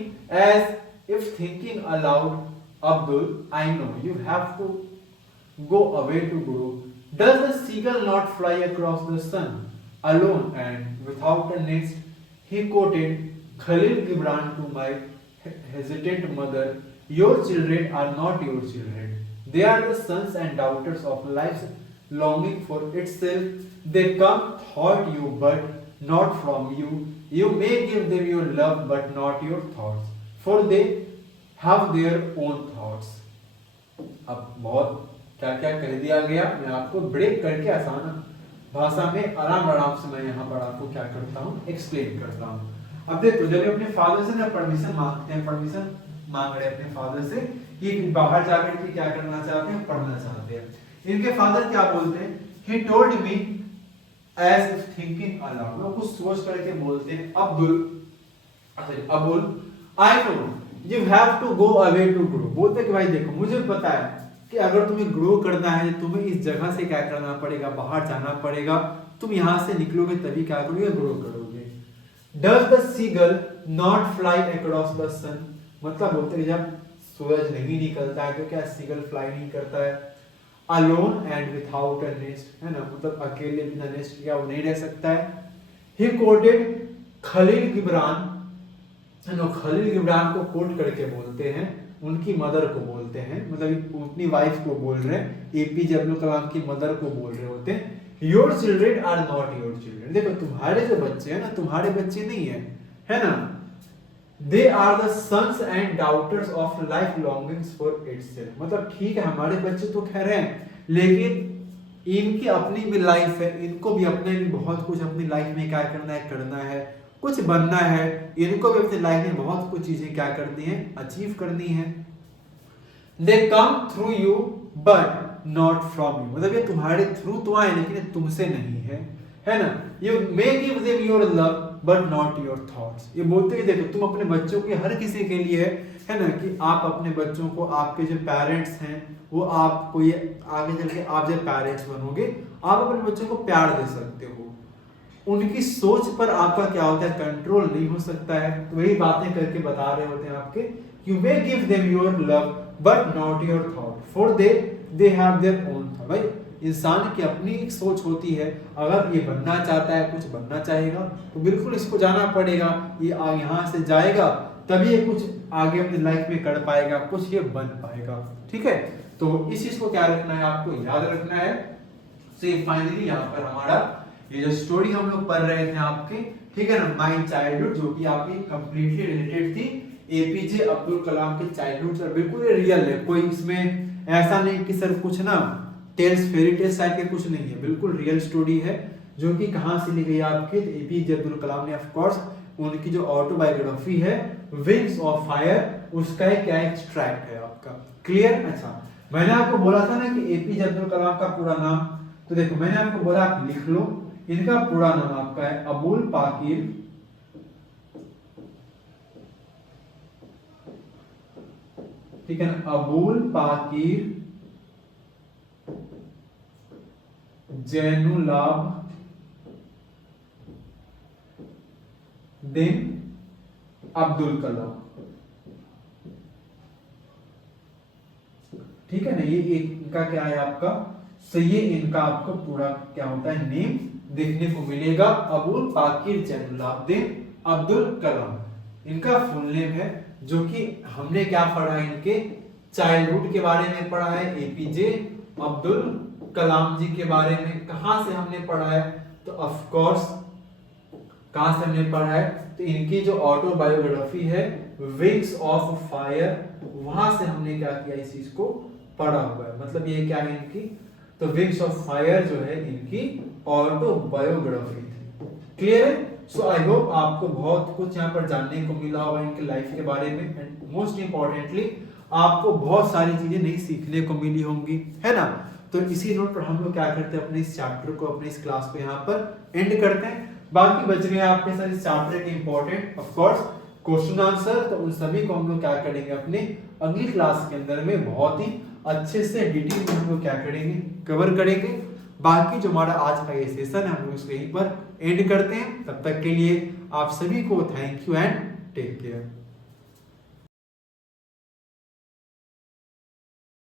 as if thinking aloud, Abdul I know you have to go away to grow, does the seagull not fly across the sun alone and without a nest? He quoted Khalil Gibran to my hesitant mother, your children are not your children, they are the sons and daughters of life's longing for itself, they come toward you but not from you, you may give them your love but not your thoughts, for they have their own thoughts। अब बहुत क्या क्या कह दिया गया, मैं आपको break करके आसान भाषा में आराम से मैं यहाँ पर आपको क्या करता हूँ, एक्सप्लेन करता हूँ। अब देखो जब अपने फादर से ना परमिशन मांगते हैं, परमिशन मांग रहे हैं अपने फादर से कि बाहर जाकर के क्या करना चाहते हैं, पढ़ना चाहते हैं। इनके फादर क्या बोलते हैं, he told me as if thinking aloud, वो कुछ सोच करके बोलते हैं, Abul I know you have to go away to grow, बोलते कि भाई देखो मुझे पता है कि अगर तुम्हें ग्रो करना है तुम्हें इस जगह से क्या करना पड़ेगा, बाहर जाना पड़ेगा, तुम यहाँ से निकलोगे तभी क्या करोगे, ग्रो करोगे। Does the seagull not fly across the sun, मतलब बोलते हैं जब सूरज नहीं निकलता है तो क्या सीगल फ्लाई नहीं करता है। Alone and without a nest, है ना, मतलब अकेले बिना नेस्ट क्या वो नहीं रह सकता है। He quoted खलील गिब्रान, खलील गिब्रान को कोट करके बोलते हैं, उनकी मदर को बोलते हैं, मतलब अपनी वाइफ को बोल रहे हैं, एपीजे अब्दुल कलाम की मदर को बोल रहे होते हैं। Your children are not your children, देखो तुम्हारे जो बच्चे हैं ना तुम्हारे बच्चे नहीं है, है ना, they are the sons and daughters of life longings for itself. मतलब ठीक है हमारे बच्चे तो खैर हैं, लेकिन इनकी अपनी भी लाइफ है, इनको भी अपने भी बहुत कुछ अपनी लाइफ में क्या करना है, कुछ बनना है, इनको भी अपनी लाइफ में बहुत कुछ चीजें क्या करनी है, अचीव करनी है। They come through you but not from you, मतलब ये तुम्हारे थ्रू तो आए लेकिन ये तुमसे नहीं है ना। You may give them your love but not your thoughts. ये बोलते हैं देखो तुम अपने बच्चों के हर किसी के लिए है ना, कि आप अपने बच्चों को, आपके जो पेरेंट्स हैं वो आपको, ये आगे चल के आप जब पेरेंट्स बनोगे आप अपने बच्चों को प्यार दे सकते हो, उनकी सोच पर आपका क्या होता है, कंट्रोल नहीं हो सकता है। तो वही बातें करके बता रहे होते हैं आपके, you may give them your love but not your thought for they have their own thought. भाई इंसान की अपनी एक सोच होती है, अगर ये बनना चाहता है, कुछ बनना चाहेगा तो बिल्कुल इसको जाना पड़ेगा, ये यहाँ से जाएगा तभी ये कुछ आगे अपनी लाइफ में कर पाएगा, कुछ ये बन पाएगा। ठीक है, तो इस चीज को क्या रखना है, आपको याद रखना है। तो फाइनली यहाँ पर हमारा ये जो स्टोरी हम लोग पढ़ रहे थे आपके, ठीक है ना, माय चाइल्डहुड, जो कि आपकी कंप्लीटली रिलेटेड थी एपीजे अब्दुल कलाम के चाइल्डहुड से, बिल्कुल रियल है, कोई इसमें ऐसा नहीं कि सिर्फ कुछ ना टेल्स फेरी टेल्स टाइप के कुछ नहीं है, बिल्कुल रियल स्टोरी है। जो कि कहां से ली गई आपकी, एपीजे अब्दुल कलाम ने, ऑफ कोर्स उनकी जो ऑटोबायोग्राफी है विंग्स ऑफ फायर, उसका एक क्या एक्सट्रैक्ट है आपका। क्लियर। अच्छा, मैंने आपको बोला था ना कि एपीजे अब्दुल कलाम का पूरा नाम, तो देखो मैंने आपको बोला आप लिख लो, इनका पूरा नाम आपका है अबुल पाकिर ठीक है ना, अबुल पाकिर जैनुलाब दिन अब्दुल कलाम। ठीक है ना, ये एक इनका क्या है आपका, सो ये इनका आपको पूरा क्या होता है नेम देखने को मिलेगा, अबुल पाकिर जैनुलाब्दीन अब्दुल कलाम इनका फुल नेम है। जो कि हमने क्या पढ़ा है, इनके चाइल्डहुड के बारे में पढ़ा है, एपीजे अब्दुल कलाम जी के बारे में कहां से हमने पढ़ा है, तो ऑफ कोर्स कहां से हमने पढ़ा है, तो इनकी जो ऑटोबायोग्राफी है विंग्स ऑफ फायर, वहां से हमने क्या किया, इस चीज को पढ़ा हुआ है। मतलब ये क्या है इनकी, तो विंग्स ऑफ फायर जो है इनकी ऑटोबायोग्राफी थी। क्लियर है। सो आई होप आपको बहुत कुछ यहाँ पर जानने को मिला होगा इनके लाइफ के बारे में, एंड मोस्ट इंपॉर्टेंटली आपको बहुत सारी चीजें नहीं सीखने को मिली होंगी, है ना। तो इसी नोट पर हम लोग क्या करते हैं, अपने इस चैप्टर को, अपने इस क्लास को यहाँ पर एंड करते हैं। बाकी बच गए आपके साथ इस चैप्टर के important of course question answer, तो उन सभी को हम लोग क्या करेंगे, अपने अगली क्लास के अंदर में बहुत ही अच्छे से डिटेल में हम लोग क्या करेंगे, कवर करेंगे। बाकी जो हमारा आज का ये सेशन है हम लोग इसको यहीं पर एंड करते हैं। तब तक के लिए आप सभी को thank you and take care.